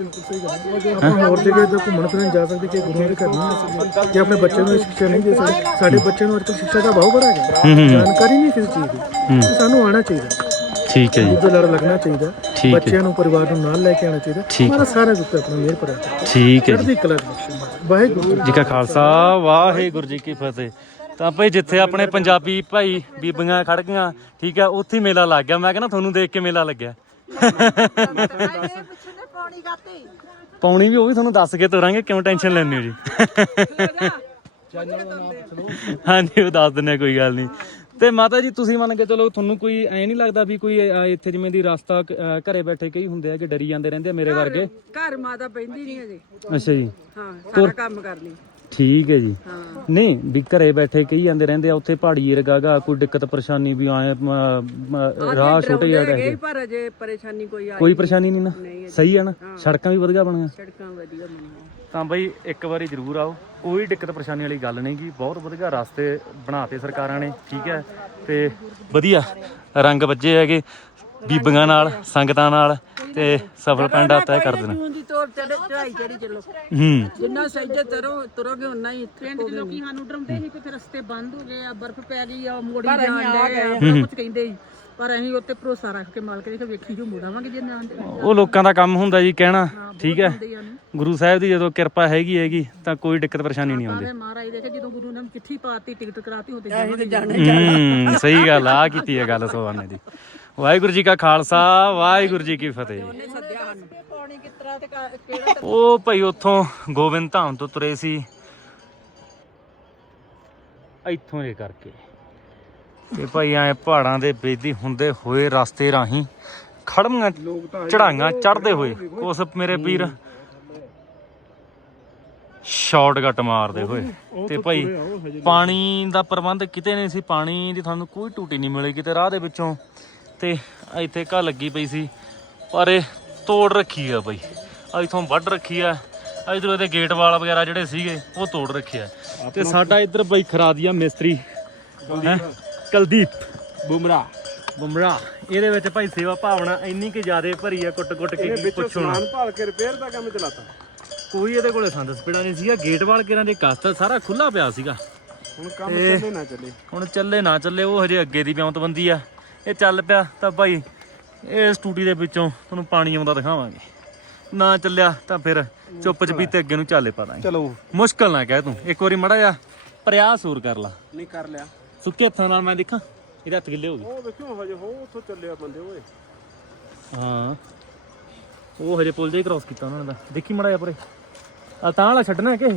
ਆਪਾਂ ਹੋਰ ਜਗ੍ਹਾ ਤੇ ਘੁੰਮਣ ਫਿਰਨ ਜਾ ਸਕਦੇ ਕਿ ਗੁਰੂਆਂ ਦੇ ਘਰ ਨਹੀਂ ਆ ਸਕਦੇ ਜੇ ਆਪਣੇ ਬੱਚਿਆਂ ਨੂੰ ਸਿੱਖਿਆ ਨਹੀਂ ਦੇ ਸਕਦੇ। ਸਾਡੇ ਬੱਚਿਆਂ ਨੂੰ ਅੱਜ ਕੱਲ੍ਹ ਸਿੱਖਿਆ ਦਾ ਬਹੁਤ ਬੜਾ ਹੈ ਜਾਣਕਾਰੀ ਨਹੀਂ ਕਿਸੇ ਚੀਜ਼ ਦੀ। ਸਾਨੂੰ ਆਉਣਾ ਚਾਹੀਦਾ। ਠੀਕ ਹੈ ਜੀ। ਉਹਦੇ ਲੜ ਲੱਗਣਾ ਚਾਹੀਦਾ। ਠੀਕ ਹੈ। ਬੱਚਿਆਂ ਨੂੰ ਪਰਿਵਾਰ ਨੂੰ ਨਾਲ ਲੈ ਕੇ ਆਉਣਾ ਚਾਹੀਦਾ। ਠੀਕ। ਸਾਰਾ ਉੱਤੇ ਆਪਣਾ ਮਿਹਰ ਪੜਾ ਠੀਕ ਹੈ ਜੀ। ਚੜ੍ਹਦੀ ਕਲਾ ਮਹਾਰਾਜ। ਵਾਹਿਗੁਰੂ ਜੀ ਕਾ ਖਾਲਸਾ। ਵਾਹਿਗੁਰੂ ਜੀ ਕੀ ਫਤਿਹ। ਤਾਂ ਭਾਈ ਜਿੱਥੇ ਆਪਣੇ ਪੰਜਾਬੀ ਭਾਈ ਬੀਬੀਆਂ ਖੜ ਗਈਆਂ ਠੀਕ ਹੈ ਉੱਥੇ ਹੀ ਮੇਲਾ ਲੱਗ ਗਿਆ। ਮੈਂ ਕਹਿੰਦਾ ਤੁਹਾਨੂੰ ਦੇਖ ਕੇ ਮੇਲਾ ਲੱਗਿਆ। ਪੌਣੀ ਵੀ ਉਹ ਵੀ ਤੁਹਾਨੂੰ ਦੱਸ ਕੇ ਤੋਰਾਂਗੇ ਕਿਉਂ ਟੈਨਸ਼ਨ ਲੈਂਦੇ ਹੋ ਜੀ? ਹਾਂਜੀ ਉਹ ਦੱਸ ਦਿੰਨੇ ਆ, ਕੋਈ ਗੱਲ ਨਹੀਂ। ਤੇ ਮਾਤਾ ਜੀ ਤੁਸੀਂ ਮੰਨ ਕੇ ਚਲੋ ਤੁਹਾਨੂੰ ਕੋਈ ਐ ਨਹੀਂ ਲੱਗਦਾ ਵੀ ਕੋਈ ਅ, ਇੱਥੇ ਜਿਵੇਂ ਦੀ ਰਸਤਾ ਅ, ਘਰੇ ਬੈਠੇ ਕਈ ਹੁੰਦੇ ਆ ਕਿ ਡਰੀ ਜਾਂਦੇ ਰਹਿੰਦੇ ਆ ਮੇਰੇ ਵਰਗੇ? ਘਰ ਮਾਤਾ ਪੈਂਦੀ ਨਹੀਂ ਅਜੇ ਅੱਛਾ ਜੀ। ਹਾਂ ਸਾਰਾ ਕੰਮ ਕਰਨੀ ਠੀਕ ਹੈ ਜੀ। ਹਾਂ। ਨਹੀਂ ਵੀ ਘਰੇ ਬੈਠੇ ਕਈ ਜਾਂਦੇ ਰਹਿੰਦੇ ਆ ਉੱਥੇ ਪਹਾੜੀ ਏਰੀਆ ਗਾ ਕੋਈ ਦਿੱਕਤ ਪਰੇਸ਼ਾਨੀ ਵੀ ਆਏ ਮ- ਮ- ਰਾਹ ਛੋਟੇ ਜਿਹਾ ਹੈਗੇ ਪਰ ਅਜੇ ਪਰੇਸ਼ਾਨੀ ਕੋਈ ਆਈ ਕੋਈ ਪਰੇਸ਼ਾਨੀ ਨਹੀਂ ਨਾ? ਨਹੀਂ ਸਹੀ ਹੈ ਨਾ? ਸੜਕਾਂ ਵੀ ਵਧੀਆ ਬਣੀਆਂ। ਸੜਕਾਂ ਵਧੀਆ ਬਣੀਆਂ। ਤਾਂ ਬਈ ਇੱਕ ਵਾਰੀ ਜ਼ਰੂਰ ਆਓ। ਕੋਈ ਦਿੱਕਤ ਪਰੇਸ਼ਾਨੀ ਵਾਲੀ ਗੱਲ ਨਹੀਂ ਗੀ। ਬਹੁਤ ਵਧੀਆ ਰਸਤੇ ਬਣਾਤੇ ਸਰਕਾਰਾਂ ਨੇ ਠੀਕ ਹੈ। ਤੇ ਵਧੀਆ ਰੰਗ ਵੱਜੇ ਹੈਗੇ ਬੀਬੀਆਂ ਨਾਲ ਸੰਗਤਾਂ ਨਾਲ ਤੇ ਸਫਲ ਪਿੰਡ ਤੈਅ ਕਰ ਦੇਣਾ। ਜੂਨ ਦੀ ਤੋਰ ਚੜੇ ਚੜਾਈ ਚੜੀ ਚੱਲੋ। ਹੂੰ। ਜਿੰਨਾ ਸਹਿਜੇ ਤਰੋ ਤੁਰੋਗੇ ਉਨਾ ਹੀ ਪਿੰਡ ਦੇ ਲੋਕੀ ਸਾਨੂੰ ਡਰਾਉਂਦੇ ਸੀ ਕਿ ਫਿਰ ਰਸਤੇ ਬੰਦ ਹੋ ਗਏ ਆ ਬਰਫ਼ ਪੈ ਗਈ ਆ ਮੋੜੀ ਜਾਣ ਡੇ ਆ ਬੜਾ ਕੁਝ ਕਹਿੰਦੇ ਸੀ। ਪਰ ਅਸੀਂ ਉੱਤੇ ਭਰੋਸਾ ਰੱਖ ਕੇ ਮਾਲਕ ਦੇ ਕਿ ਵੇਖੀ ਜੋ ਮੁੜਾਵਾਂਗੇ ਜੇ ਨਾ ਉਹ ਲੋਕਾਂ ਦਾ ਕੰਮ ਹੁੰਦਾ ਜੀ ਕਹਿਣਾ ਠੀਕ ਹੈ। ਗੁਰੂ ਸਾਹਿਬ ਦੀ ਜਦੋਂ ਕਿਰਪਾ ਹੈਗੀ ਹੈਗੀ ਤਾਂ ਕੋਈ ਦਿੱਕਤ ਪਰੇਸ਼ਾਨੀ ਨਹੀਂ ਆਉਂਦੀ। ਸਾਰੇ ਮਹਾਰਾਜ ਦੇ ਕੇ ਜਦੋਂ ਗੁਰੂ ਨੇ ਚਿੱਠੀ ਪਾਤੀ ਟਿਕਟ ਕਰਾਤੀ ਹੁੰਦੇ ਜਾਵਾਂਗੇ ਜਾਣੇ ਹੂੰ ਸਹੀ ਗੱਲ ਆ ਕੀਤੀ ਹੈ ਗੱਲ ਸੋਵਾਨੇ ਦੀ। ਵਾਹਿਗੁਰੂ ਜੀ ਕਾ ਖਾਲਸਾ ਵਾਹਿਗੁਰੂ ਜੀ ਕੀ ਫਤਿਹ। ਉਹ ਭਾਈ ਉੱਥੋਂ ਗੋਬਿੰਦ ਧਾਮ ਤੋਂ ਤੁਰੇ ਸੀ। ਇੱਥੋਂ ਇਹ ਕਰਕੇ। ਤੇ ਭਾਈ ਐ ਪਹਾੜਾਂ ਦੇ ਬੇਦੀ ਹੁੰਦੇ ਹੋਏ ਰਸਤੇ ਰਾਹੀਂ ਖੜਮੀਆਂ ਚੜਾਈਆਂ ਚੜਦੇ ਹੋਏ। ਉਸ ਮੇਰੇ ਵੀਰ ਸ਼ਾਰਟਕਟ ਮਾਰਦੇ ਹੋਏ। ਤੇ ਭਾਈ ਪਾਣੀ ਦਾ ਪ੍ਰਬੰਧ ਕਿਤੇ ਨਹੀਂ ਸੀ ਪਾਣੀ ਦੀ ਤੁਹਾਨੂੰ ਕੋਈ ਟੂਟੀ ਨਹੀਂ ਮਿਲੀ ਕਿਤੇ ਰਾਹ ਦੇ ਵਿੱਚੋਂ। ਤੇ ਇੱਥੇ ਘਾ ਲੱਗੀ ਪਈ ਸੀ ਪਰ ਇਹ ਤੋੜ ਰੱਖੀ ਆ ਆ ਇਥੋਂ ਵੱਢ ਰੱਖੀ ਆ। ਇਧਰੋਂ ਇਹਦੇ ਗੇਟ ਵਾਲ ਵਗੈਰਾ ਜਿਹੜੇ ਸੀਗੇ ਉਹ ਤੋੜ ਰੱਖਿਆ ਤੇ ਸਾਡਾ ਇੱਧਰ ਬਈ ਖਰਾਦੀਆ ਮਿਸਤਰੀ? ਕੁਲਦੀਪ। ਬੁਮਰਾ। ਬੁਮਰਾ। ਇਹਦੇ ਵਿੱਚ ਭਾਈ ਸੇਵਾ ਭਾਵਨਾ ਇੰਨੀ ਕਿ ਜ਼ਿਆਦੇ ਭਰੀ ਆ ਕੁੱਟ ਕੁੱਟ ਕੇ ਕੀ ਪੁੱਛੋ ਨਾ ਸਮਾਨ ਭਾਲ ਕੇ ਰਿਪੇਅਰ ਦਾ ਕੰਮ ਚਲਾਤਾ। ਕੋਈ ਇਹਦੇ ਕੋਲੇ ਸੰਦ ਸਪੀੜਾ ਨਹੀਂ ਸੀਗਾ ਗੇਟ ਵਾਲ ਕਿਰਾਂ ਦੇ ਕਸਤ ਸਾਰਾ ਖੁੱਲਾ ਪਿਆ ਸੀਗਾ। ਹੁਣ ਕੰਮ ਚੱਲੇ ਨਾ ਚੱਲੇ। ਹੁਣ ਚੱਲੇ ਨਾ ਚੱਲੇ ਉਹ ਹਜੇ ਅੱਗੇ ਦੀ ਬਿਉਂਤਬੰਦੀ ਆ। ਇਹ ਚੱਲ ਪਿਆ ਤਾਂ ਭਾਈ ਇਸ ਟੂਟੀ ਦੇ ਵਿੱਚੋਂ ਤੁਹਾਨੂੰ ਪਾਣੀ ਆਉਂਦਾ ਦਿਖਾਵਾਂਗੇ। ਨਾ ਚੱਲਿਆ ਤਾਂ ਫਿਰ ਚੁੱਪ ਚਪੀਤੇ ਅੱਗੇ ਨੂੰ ਚਾਲੇ ਪਾ ਦਾਂਗੇ। ਚਲੋ। ਮੁਸ਼ਕਲ ਨਾ ਕਹਿ ਤੂੰ ਇੱਕ ਵਾਰੀ ਮੜਾ ਜਾ ਪ੍ਰਯਾਸ ਹੋਰ ਕਰ ਲਾ। ਨਹੀਂ ਕਰ ਲਿਆ। ਸੁੱਕੇ ਹੱਥਾਂ ਨਾਲ ਮੈਂ ਦੇਖਾਂ ਇਹਦੇ ਹੱਥ ਗਿੱਲੇ ਹੋ ਗਏ। ਉਹ ਵੇਖੋ ਹਜੇ ਹੋ ਉੱਥੋਂ ਚੱਲਿਆ ਬੰਦੇ ਓਏ। ਹਾਂ। ਉਹ ਹਜੇ ਪੁੱਲ ਜੇ ਕ੍ਰਾਸ ਕੀਤਾ ਉਹਨਾਂ ਨੇ ਤਾਂ। ਦੇਖੀ ਮੜਾ ਜਾ ਪਰੇ। ਆ ਤਾਂ ਵਾਲਾ ਛੱਡਣਾ ਕਿ?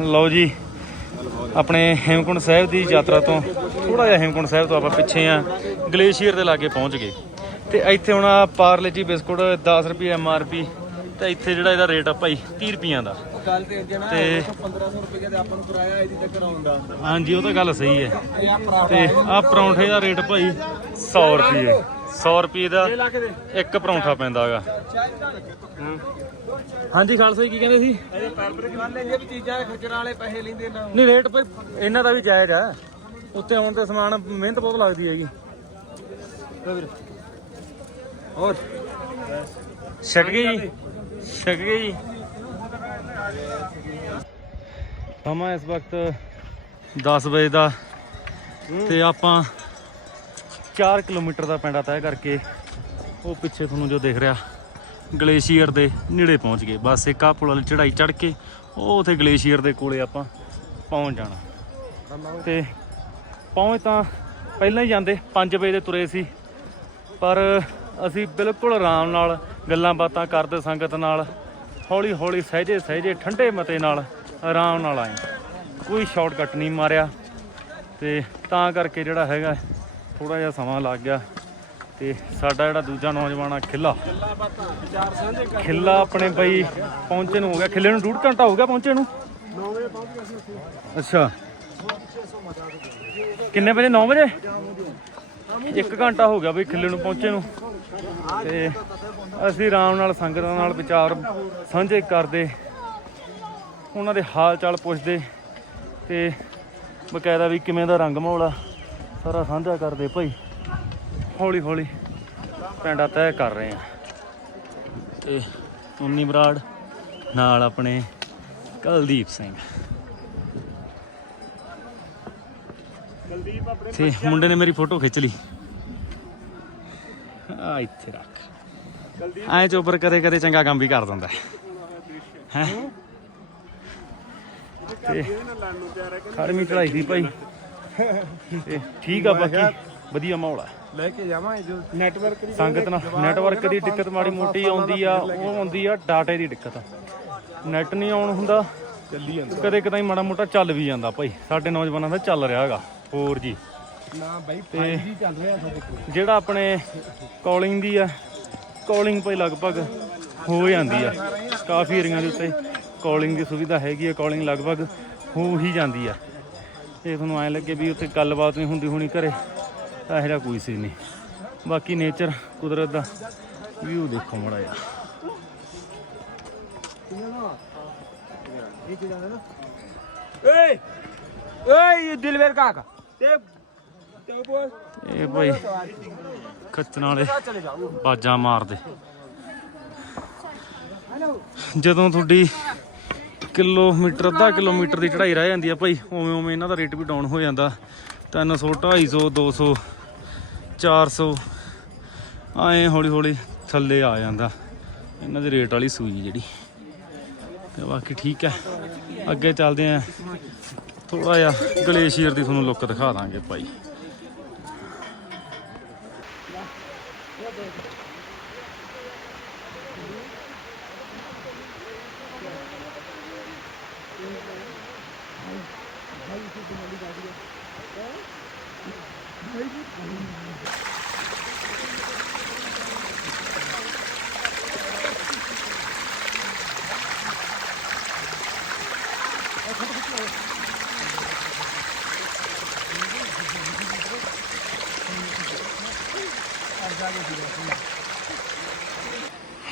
ਲਓ ਜੀ, ਆਪਣੇ ਹੇਮਕੁੰਡ ਸਾਹਿਬ ਦੀ ਯਾਤਰਾ ਤੋਂ ਥੋੜਾ ਜਿਹਾ ਹੇਮਕੁੰਡ ਸਾਹਿਬ ਤੋਂ ਆਪਾਂ ਪਿੱਛੇ ਆ, ਗਲੇਸ਼ੀਅਰ ਦੇ ਲਾਗੇ ਪਹੁੰਚ ਗਏ। ਤੇ ਇੱਥੇ ਹੁਣ ਆ ਪਾਰਲੇ-ਜੀ ਬਿਸਕੁਟ 10 ਰੁਪਏ ਪੀ, ਤੇ ਇੱਥੇ ਜਿਹੜਾ ਇਹਦਾ ਰੇਟ ਆ ਭਾਈ 30 ਰੁਪਈਆਂ ਦਾ। ਗੱਲ ਤੇ ਅੱਗੇ ਨਾ ਤੇ 1500 ਰੁਪਏ ਦੇ ਆਪਾਂ ਨੂੰ ਕਿਰਾਇਆ ਇਹਦੀ ਤੱਕ ਆਉਂਦਾ ਹਾਂਜੀ ਉਹ ਤਾਂ ਗੱਲ ਸਹੀ ਹੈ। ਤੇ ਆ ਪਰੌਂਠੇ ਦਾ ਰੇਟ ਭਾਈ 100 ਰੁਪਏ। 100 ਰੁਪਏ ਦਾ ਇੱਕ ਪਰੌਂਠਾ ਪੈਂਦਾ ਹੈਗਾ। ਹਾਂਜੀ ਖਾਲਸਾ ਜੀ ਕੀ ਕਹਿੰਦੇ ਸੀ? ਗੱਲ ਇਹ ਵੀ ਚੀਜ਼ਾਂ ਖਚਰਾਂ ਵਾਲੇ ਪੈਸੇ ਲੈਂਦੇ ਨਾ। ਨਹੀਂ ਰੇਟ ਭਾਈ ਇਹਨਾਂ ਦਾ ਵੀ ਜਾਇਜ਼ ਆ। ਉੱਤੇ ਆਉਣ ਤੇ ਸਮਾਨ ਮਿਹਨਤ ਬਹੁਤ ਲੱਗਦੀ ਹੈਗੀ। ਹੋਰ? ਛਕ ਜੀ। ਛਕ ਜੀ। ਸਮਾਂ ਇਸ ਵਕਤ 10 ਵਜੇ ਦਾ ਤੇ ਆਪਾਂ 4 ਕਿਲੋਮੀਟਰ ਦਾ ਪੈਂਡਾ ਤੈਅ ਕਰਕੇ ਉਹ ਪਿੱਛੇ ਤੁਹਾਨੂੰ ਜੋ ਦਿਖ ਰਿਹਾ ਗਲੇਸ਼ੀਅਰ ਦੇ ਨੇੜੇ ਪਹੁੰਚ ਗਏ। ਬਸ ਇੱਕ ਆ ਪੁਲ ਵਾਲੀ ਚੜਾਈ ਚੜ ਕੇ ਉਹ ਉਥੇ ਗਲੇਸ਼ੀਅਰ ਦੇ ਕੋਲੇ ਆਪਾਂ ਪਹੁੰਚ ਜਾਣਾ। ਤੇ ਪਹੁੰਚ ਤਾਂ ਪਹਿਲਾਂ ਹੀ ਜਾਂਦੇ 5 ਵਜੇ ਦੇ ਤੁਰੇ ਸੀ ਪਰ ਅਸੀਂ ਬਿਲਕੁਲ ਆਰਾਮ ਨਾਲ ਗੱਲਾਂ ਬਾਤਾਂ ਕਰਦੇ ਸੰਗਤ ਨਾਲ ਹੌਲੀ ਹੌਲੀ ਸਹਿਜੇ ਸਹਿਜੇ ਠੰਡੇ ਮਤੇ ਨਾਲ ਆਰਾਮ ਨਾਲ ਆਏ। ਕੋਈ ਸ਼ਾਰਟਕਟ ਨਹੀਂ ਮਾਰਿਆ ਤੇ ਤਾਂ ਕਰਕੇ ਜਿਹੜਾ ਹੈਗਾ ਥੋੜਾ ਜਿਹਾ ਸਮਾਂ ਲੱਗ ਗਿਆ ਤੇ ਸਾਡਾ ਜਿਹੜਾ ਦੂਜਾ ਨੌਜਵਾਨ ਆ, ਖਿੱਲਾ। ਖਿੱਲਾ ਆਪਣੇ ਬਈ ਪਹੁੰਚੇ ਨੂੰ ਹੋ ਗਿਆ। ਖਿੱਲੇ ਨੂੰ ਡੂਢ ਘੰਟਾ ਹੋ ਗਿਆ ਪਹੁੰਚੇ ਨੂੰ? 9 ਵਜੇ ਪਹੁੰਚ ਗਿਆ ਅੱਛਾ। ਕਿੰਨੇ ਵਜੇ? 9 ਵਜੇ? 1 ਘੰਟਾ ਹੋ ਗਿਆ ਬਈ ਖਿੱਲੇ ਨੂੰ ਪਹੁੰਚੇ ਨੂੰ। ਤੇ ਅਸੀਂ ਆਰਾਮ ਨਾਲ ਸੰਗਤਾਂ ਨਾਲ ਵਿਚਾਰ ਸਾਂਝੇ ਕਰਦੇ। ਉਹਨਾਂ ਦੇ ਹਾਲ ਚਾਲ ਪੁੱਛਦੇ ਤੇ ਬਕਾਇਦਾ ਵੀ ਕਿਵੇਂ ਦਾ ਰੰਗ ਮਾਹੌਲ ਆ, ਸਾਰਾ ਸਾਂਝਾ ਕਰਦੇ ਭਾਈ। ਹੌਲੀ ਹੌਲੀ ਪੈਂਡਾ ਤੈਅ ਕਰ ਰਹੇ ਆ। ਤੇ ਉਨੀ ਬਰਾੜ ਨਾਲ ਆਪਣੇ ਕੁਲਦੀਪ ਸਿੰਘ। ਕੁਲਦੀਪ ਆਪਣੇ ਮੁੰਡੇ ਨੇ ਮੇਰੀ ਫੋਟੋ ਖਿੱਚ ਲਈ। ਆ ਇੱਥੇ ਰੱਖ। ਐ ਚੋਬਰ ਕਦੇ ਕਦੇ ਚੰਗਾ ਕੰਮ ਵੀ ਕਰ ਦਿੰਦਾ। ਹੈ? ਖੜਵੀਂ ਚੜਾਈ ਦੀ ਭਾਈ। ਠੀਕ ਆ ਬਾਕੀ ਵਧੀਆ ਮਾਹੌਲ ਆ। ਲੈ ਕੇ ਜਾਵਾਂ ਜੋ ਨੈਟਵਰਕ ਦੀ ਸੰਗਤ ਨਾਲ ਨੈਟਵਰਕ ਦੀ ਦਿੱਕਤ ਮਾੜੀ ਮੋਟੀ ਆਉਂਦੀ ਆ ਉਹ ਆਉਂਦੀ ਆ ਡਾਟੇ ਦੀ ਦਿੱਕਤ। ਨੈਟ ਨਹੀਂ ਆਉਣ ਹੁੰਦਾ। ਚੱਲੀ ਜਾਂਦਾ। ਕਦੇ ਕਦਾਈ ਮਾੜਾ ਮੋਟਾ ਚੱਲ ਵੀ ਜਾਂਦਾ ਭਾਈ। ਸਾਡੇ ਨੌਜਵਾਨਾਂ ਦਾ ਚੱਲ ਰਿਹਾ ਹੈਗਾ ਹੋਰ ਜੀ ਨਾ ਬਾਈ ਤੇ ਜੀ ਚੱਲ ਰਿਹਾ ਸਾਡੇ ਕੋਲ। ਜਿਹੜਾ ਆਪਣੇ ਕਾਲਿੰਗ ਦੀ ਆ ਕਾਲਿੰਗ ਭਾਈ ਲਗਭਗ ਹੋ ਜਾਂਦੀ ਆ। ਕਾਫੀ ਏਰੀਆ ਦੇ ਉੱਤੇ ਕਾਲਿੰਗ ਦੀ ਸੁਵਿਧਾ ਹੈਗੀ ਆ ਕਾਲਿੰਗ ਲਗਭਗ ਹੋ ਹੀ ਜਾਂਦੀ ਆ। ਇਹ ਤੁਹਾਨੂੰ ਐ ਲੱਗੇ ਵੀ ਉੱਥੇ ਗੱਲਬਾਤ ਨਹੀਂ ਹੁੰਦੀ ਹੋਣੀ ਘਰੇ ਤਾਂ ਇਹੋ ਜਿਹਾ ਕੋਈ ਸੀ ਨਹੀਂ। ਬਾਕੀ ਨੇਚਰ ਕੁਦਰਤ ਦਾ ਵਿਊ ਦੇਖੋ ਮੜਾ ਯਾਰ ਓਏ ਓਏ ਇਹ ਦਿਲਵੇਰ ਕਾਕਾ। ਤੇ ਇਹ ਭਾਈ ਖੱਚਣ ਵਾਲੇ ਬਾਜਾਂ ਮਾਰਦੇ। ਜਦੋਂ ਤੁਹਾਡੀ ਕਿਲੋਮੀਟਰ, ਅੱਧਾ ਕਿਲੋਮੀਟਰ ਦੀ ਚੜ੍ਹਾਈ ਰਹਿ ਜਾਂਦੀ ਆ ਭਾਈ, ਉਵੇਂ ਉਵੇਂ ਇਹਨਾਂ ਦਾ ਰੇਟ ਵੀ ਡਾਊਨ ਹੋ ਜਾਂਦਾ। 300 250 200 400 ਐਂ ਹੌਲੀ ਹੌਲੀ ਥੱਲੇ ਆ ਜਾਂਦਾ। ਇਹਨਾਂ ਦੇ ਰੇਟ ਵਾਲੀ ਸੂਈ ਜਿਹੜੀ। ਤੇ ਬਾਕੀ ਠੀਕ ਹੈ ਅੱਗੇ ਚੱਲਦੇ ਆ। ਥੋੜਾ ਜਿਹਾ ਗਲੇਸ਼ੀਅਰ ਦੀ ਤੁਹਾਨੂੰ ਲੁੱਕ ਦਿਖਾ ਦਾਂਗੇ ਭਾਈ।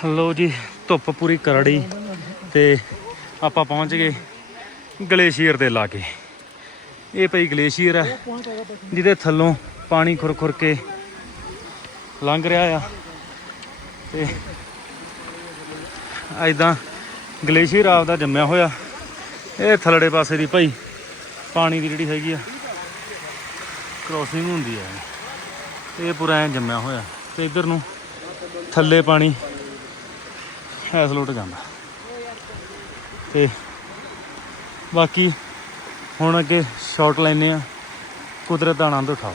ਲੋ ਜੀ, ਧੁੱਪ ਪੂਰੀ ਕਰੜੀ ਤੇ ਆਪਾਂ ਪਹੁੰਚ ਗਏ ਗਲੇਸ਼ੀਅਰ ਦੇ ਲਾਗੇ। ਇਹ ਪਈ ਗਲੇਸ਼ੀਅਰ ਹੈ ਜਿਹਦੇ ਥੱਲੋਂ ਪਾਣੀ ਖੁਰਖੁਰ ਕੇ ਲੰਘ ਰਿਹਾ ਆ। ਤੇ ਐਦਾਂ ਗਲੇਸ਼ੀਅਰ ਆਪਦਾ ਜੰਮਿਆ ਹੋਇਆ। ਇਹ ਥੱਲੜੇ ਪਾਸੇ ਦੀ ਭਾਈ ਪਾਣੀ ਦੀ ਜਿਹੜੀ ਹੈਗੀ ਆ ਕ੍ਰੋਸਿੰਗ ਹੁੰਦੀ ਆ। ਇਹ ਪੂਰਾ ਐ ਜੰਮਿਆ ਹੋਇਆ। ਤੇ ਇਧਰ ਨੂੰ ਥੱਲੇ ਪਾਣੀ ਐਸ ਲੋਟ ਜਾਂਦਾ। ਤੇ ਬਾਕੀ ਹੁਣ ਅੱਗੇ ਸ਼ਾਟ ਲੈਨੇ ਆ। ਕੁਦਰਤ ਦਾ ਆਨੰਦ ਉਠਾਓ।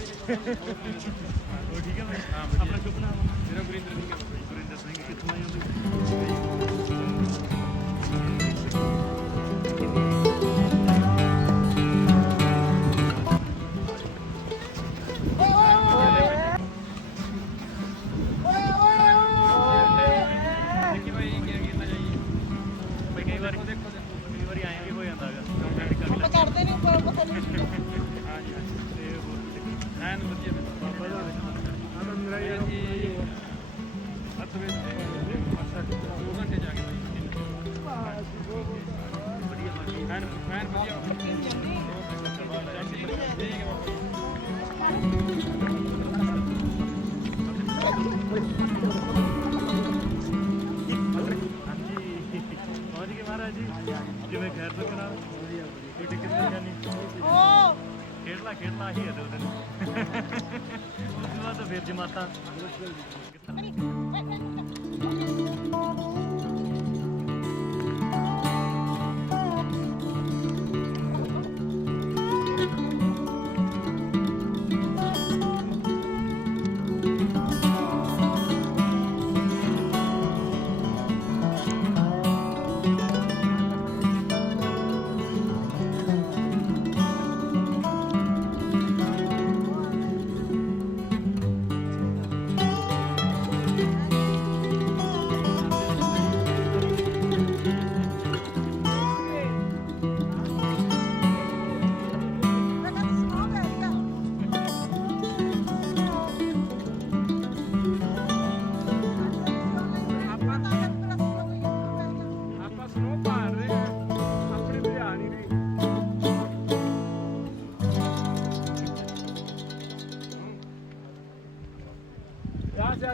ਚਲੋ ਕੋਈ ਨਹੀਂ ਉਹ ਠੀਕ ਹੈ ਬਾਈ ਆਪਣਾ ਸ਼ੁਭ ਨਾਮ ਮੇਰਾ ਗੁਰਿੰਦਰ ਸਿੰਘ ਹੈ ਗੁਰਿੰਦਰ ਸਿੰਘ ਕਿੱਥੋਂ ਆਏ ਹੋ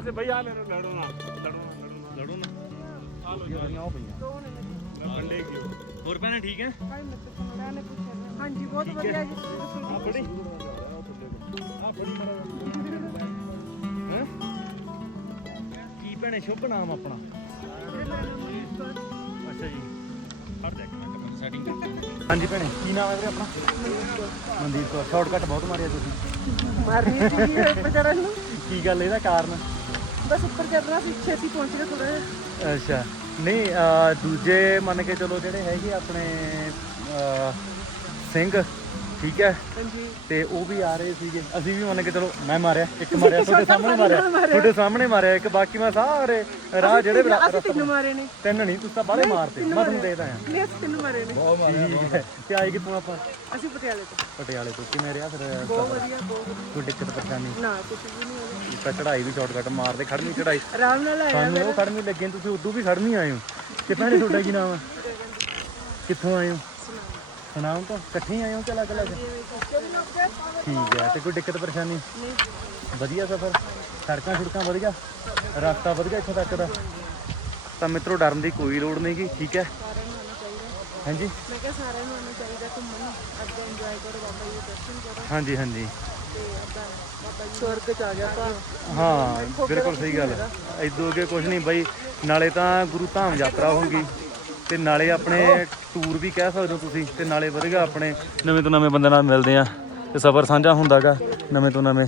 ਯਾਰ ਸੇ ਆਸੇ ਭਈ ਆ ਲੈਣੋ ਲੜੋ ਨਾ ਲੜੋ ਨਾ ਲੜੋ ਨਾ ਲੜੋ ਨਾ। ਆ ਲੋ ਜਿਹੜੀਆਂ ਉਹ ਪਈਆਂ ਮੈਂ ਪੰਡੇ ਕਿਉਂ? ਹੋਰ ਭੈਣੇ ਠੀਕ ਹੈ? ਹਾਂਜੀ ਬਹੁਤ ਵਧੀਆ ਜੀ ਆ ਫੜੀ। ਆ ਫੜੀ ਹੈ? ਕੀ ਭੈਣੇ ਸ਼ੁਭ ਨਾਮ ਆਪਣਾ? ਅੱਛਾ ਜੀ। ਜਾ ਕੇ ਮੈਂ ਸੈਟਿੰਗ ਹਾਂਜੀ ਭੈਣੇ ਕੀ ਨਾਮ ਹੈ ਵੀਰੇ ਆਪਣਾ? ਮਨਦੀਪ ਕੌਰ। ਸ਼ਾਰਟਕਟ ਬਹੁਤ ਮਾਰਿਆ ਤੁਸੀਂ। ਮਾਰਨੀ ਸੀ ਉੱਪਰ ਚੜਨ ਨੂੰ। ਕੀ ਗੱਲ ਇਹਦਾ ਕਾਰਨ? ਬਸ ਉੱਪਰ ਚੜਨਾ ਸੀ ਛੇਤੀ ਪਹੁੰਚ ਗਏ ਥੋੜਾ ਅੱਛਾ। ਨਹੀਂ ਅਹ ਦੂਜੇ ਮੰਨ ਕੇ ਚਲੋ ਜਿਹੜੇ ਹੈਗੇ ਆਪਣੇ ਅਹ ਸਿੰਘ ਠੀਕ ਹੈ? ਹਾਂਜੀ। ਤੇ ਉਹ ਵੀ ਆ ਰਹੇ ਸੀਗੇ। ਅਸੀਂ ਵੀ ਮੰਨ ਕੇ ਚਲੋ ਮੈਂ ਮਾਰਿਆ ਇੱਕ ਮਾਰਿਆ ਤੁਹਾਡੇ ਸਾਹਮਣੇ ਮਾਰਿਆ। ਤੁਹਾਡੇ ਸਾਹਮਣੇ ਮਾਰਿਆ ਇੱਕ ਬਾਕੀ ਮੈਂ ਸਾਰੇ ਰਾਹ ਜਿਹੜੇ ਵੀ ਰਾ- ਅਸੀਂ ਤਿੰਨ ਮਾਰੇ ਨੇ। ਤਿੰਨ ਨਹੀਂ ਤੁਸੀਂ ਤਾਂ ਬਾਹਲੇ ਮਾਰਤੇ। ਮੈਂ ਤੁਹਾਨੂੰ ਦੇਦਾ ਆ ਨਹੀਂ ਅਸੀਂ ਤਿੰਨ ਮਾਰੇ ਨੇ। ਠੀਕ ਹੈ। ਤੇ ਆਏ ਕਿੱਥੋਂ ਆਪਾਂ? ਅਸੀਂ ਪਟਿਆਲੇ ਤੋਂ। ਪਟਿਆਲੇ ਤੋਂ। ਕਿਵੇਂ ਰਿਹਾ ਫਿਰ? ਬਹੁਤ ਵਧੀਆ ਬਹੁਤ ਵਧੀਆ। ਕੋਈ ਦਿੱਕਤ ਪਰੇਸ਼ਾਨੀ? ਨਾ ਕੁਝ ਵੀ ਨਹੀਂ ਹੋਇਆ। ਤਾਂ ਚੜਾਈ ਵੀ ਸ਼ਾਰਟਕਟ ਮਾਰਦੇ ਖੜਨੀ ਚੜਾਈ ਆਰਾਮ ਨਾਲ ਆਇਆ ਸਾਨੂੰ ਉਹ ਖੜਨੀ ਲੱਗੇ ਤੁਸੀਂ ਉਦੋਂ ਵੀ ਖੜਨੀ ਆਏ ਹੋ। ਕਿ ਭੈਣੇ ਤੁਹਾਡਾ ਕੀ ਨਾਮ ਹੈ ਕਿੱਥੋਂ ਆਏ ਹੋ? ਸੁਣਾਓ ਤਾਂ ਇਕੱਠੇ ਆਏ ਹੋ ਕਿ ਅਲੱਗ ਅਲੱਗ ਠੀਕ ਹੈ ਤੇ ਕੋਈ ਦਿੱਕਤ ਪਰੇਸ਼ਾਨੀ? ਵਧੀਆ ਸਫ਼ਰ? ਸੜਕਾਂ ਸੜਕਾਂ ਵਧੀਆ? ਰਸਤਾ ਵਧੀਆ ਇੱਥੋਂ ਤੱਕ ਦਾ? ਤਾਂ ਮਿੱਤਰੋ ਡਰਨ ਦੀ ਕੋਈ ਲੋੜ ਨਹੀਂ ਗੀ ਠੀਕ ਹੈ? ਹਾਂਜੀ? ਮੈਂ ਕਿਹਾ ਸਾਰਿਆਂ ਨੂੰ ਆਉਣਾ ਚਾਹੀਦਾ ਘੁੰਮਣ ਆਪਦਾ ਇੰਜੋਏ ਕਰੋ ਬਾਬਾ ਜੀ ਦੇ ਦਰਸ਼ਨ ਕਰੋ। ਹਾਂਜੀ ਹਾਂਜੀ। ਸਵਰਗ ਚ ਆ ਗਿਆ ਆਪਾਂ ਹਾਂ, ਬਿਲਕੁਲ ਸਹੀ ਗੱਲ। ਹੈ ਅੱਗੇ ਕੁਝ ਨਹੀਂ ਬਾਈ, ਨਾਲੇ ਤਾਂ ਗੁਰੂ ਧਾਮ ਯਾਤਰਾ ਹੋਊਗੀ। ਤੇ ਨਾਲੇ ਆਪਣੇ ਟੂਰ ਵੀ ਕਹਿ ਸਕਦੇ ਹੋ ਤੁਸੀਂ, ਤੇ ਨਾਲੇ ਵਧੀਆ ਆਪਣੇ ਨਵੇਂ ਤੋਂ ਨਵੇਂ ਬੰਦੇ ਨਾਲ ਮਿਲਦੇ ਆ ਤੇ ਸਫ਼ਰ ਸਾਂਝਾ ਹੁੰਦਾਗਾ ਨਵੇਂ ਤੋਂ ਨਵੇਂ।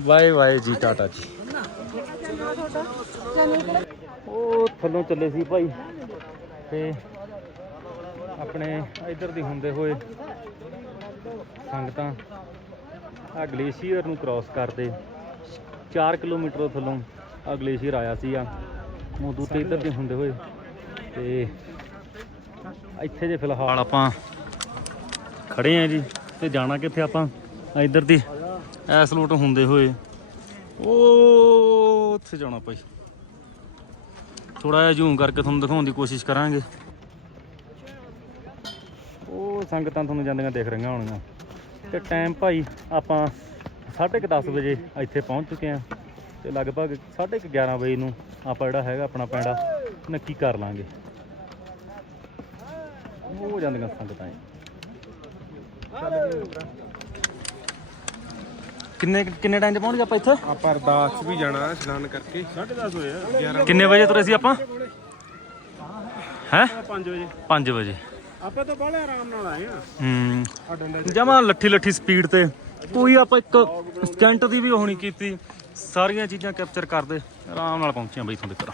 ਬਾਏ ਬਾਏ ਜੀ, ਟਾਟਾ ਜੀ। ਉਹ ਥੱਲੋਂ ਚੱਲੇ ਸੀ ਭਾਈ। ਤੇ ਆਪਣੇ ਇੱਧਰ ਦੀ ਹੁੰਦੇ ਹੋਏ ਸੰਗਤਾਂ। ਆ ਗਲੇਸ਼ੀਅਰ ਨੂੰ ਕ੍ਰਾਸ ਕਰਦੇ। 4 ਕਿਲੋਮੀਟਰ ਥੱਲੋਂ ਆ ਗਲੇਸ਼ੀਅਰ ਆਇਆ ਸੀ ਆ ਮੋਦੂ ਤੇ ਇੱਧਰ ਦੇ ਹੁੰਦੇ ਹੋਏ। ਤੇ ਇੱਥੇ ਜੇ ਫਿਲਹਾਲ ਆਪਾਂ ਖੜੇ ਆ ਜੀ, ਤੇ ਜਾਣਾ ਕਿੱਥੇ ਆਪਾਂ? ਇੱਧਰ ਦੀ ਐਸ ਲੋਟ ਹੁੰਦੇ ਹੋਏ। ਉਹ ਉੱਥੇ ਜਾਣਾ ਭਾਈ। ਥੋੜਾ ਜਿਹਾ ਜ਼ੂਮ ਕਰਕੇ ਤੁਹਾਨੂੰ ਦਿਖਾਉਣ ਦੀ ਕੋਸ਼ਿਸ਼ ਕਰਾਂਗੇ। ਉਹ ਸੰਗਤਾਂ ਤੁਹਾਨੂੰ ਜਾਂਦੀਆਂ ਦਿਖ ਰਹੀਆਂ ਹੋਣਗੀਆਂ ਤੇ ਟਾਈਮ ਭਾਈ ਆਪਾਂ 10:30 ਵਜੇ ਇੱਥੇ ਪਹੁੰਚ ਚੁੱਕੇ ਆ ਤੇ ਲਗਭਗ 11:30 ਵਜੇ ਨੂੰ ਆਪਾਂ ਜਿਹੜਾ ਹੈਗਾ ਆਪਣਾ ਪੈਂਡਾ ਨੱਕੀ ਕਰ ਲਾਂਗੇ। ਉਹ ਜਾਂਦੀਆਂ ਸੰਗਤਾਂ। ਕਿੰਨੇ ਕਿੰਨੇ ਟਾਈਮ 'ਚ ਪਹੁੰਚ ਗਏ ਆਪਾਂ ਇੱਥੇ? ਆਪਾਂ ਅਰਦਾਸ ਵੀ ਜਾਣਾ ਇਸ਼ਨਾਨ ਕਰਕੇ। 10:30 ਹੋਏ ਆ। ਕਿੰਨੇ ਵਜੇ ਤੁਰੇ ਸੀ ਆਪਾਂ? ਹੈ? 5 ਵਜੇ। 5 ਵਜੇ। ਆਪਾਂ ਤਾਂ ਬੜੇ ਆਰਾਮ ਨਾਲ ਆਏ ਆ ਹੂੰ। ਆ ਡੰਡਾ ਜਮਾ ਲੱਠੀ ਲੱਠੀ ਸਪੀਡ ਤੇ। ਕੋਈ ਆਪਾਂ ਇੱਕ ਸਟੈਂਟ ਦੀ ਵੀ ਨਹੀਂ ਕੀਤੀ। ਸਾਰੀਆਂ ਚੀਜ਼ਾਂ ਕੈਪਚਰ ਕਰਦੇ। ਆਰਾਮ ਨਾਲ ਪਹੁੰਚਿਆ ਬਈ ਤੁਹਾਨੂੰ ਤੱਕ।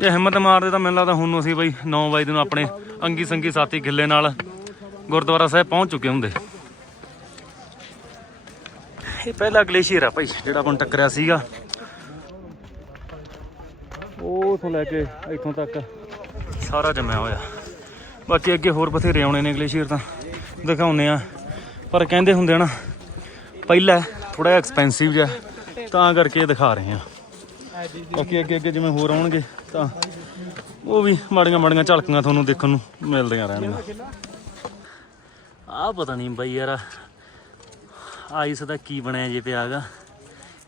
ਜੇ ਹਿੰਮਤ ਮਾਰਦੇ ਤਾਂ ਮੈਨੂੰ ਲੱਗਦਾ ਹੁਣ ਅਸੀਂ ਬਈ 9 ਵਜੇ ਨੂੰ ਆਪਣੇ ਅੰਗੀ ਸੰਗੀ ਸਾਥੀ ਗਿੱਲੇ ਨਾਲ ਗੁਰਦੁਆਰਾ ਸਾਹਿਬ ਪਹੁੰਚ ਚੁੱਕੇ ਹੁੰਦੇ। ਇਹ ਪਹਿਲਾ ਗਲੇਸ਼ੀਅਰ ਆ ਭਾਈ ਜਿਹੜਾ ਆਪਾਂ ਟੱਕਰਿਆ ਸੀਗਾ। ਉਹ ਤੋਂ ਲੈ ਕੇ ਇੱਥੋਂ ਤੱਕ। ਸਾਰਾ ਜੰਮਿਆ ਹੋਇਆ। ਬਾਕੀ ਅੱਗੇ ਹੋਰ ਬਥੇਰੇ ਆਉਣੇ ਨੇ ਗਲੇਸ਼ੀਅਰ ਤਾਂ। ਦਿਖਾਉਨੇ ਆ ਪਰ ਕਹਿੰਦੇ ਹੁੰਦੇ ਆ ਨਾ, ਪਹਿਲਾ ਥੋੜਾ ਜਿਹਾ ਐਕਸਪੈਂਸਿਵ ਜਿਹਾ, ਤਾਂ ਕਰਕੇ ਦਿਖਾ ਰਹੇ ਆ ਬਾਕੀ ਅੱਗੇ ਅੱਗੇ ਜਿਵੇਂ ਹੋਰ ਆਉਣਗੇ, ਤਾਂ ਉਹ ਵੀ ਮਾੜੀਆਂ ਮਾੜੀਆਂ ਝਲਕੀਆਂ ਤੁਹਾਨੂੰ ਦੇਖਣ ਨੂੰ ਮਿਲਦੀਆਂ ਰਹਿਣਗੀਆਂ। ਆ ਪਤਾ ਨਹੀਂ ਬਈ ਯਾਰ, ਆਈਸ ਦਾ ਕੀ ਬਣਿਆ ਜੇ ਪਿਆਗਾ।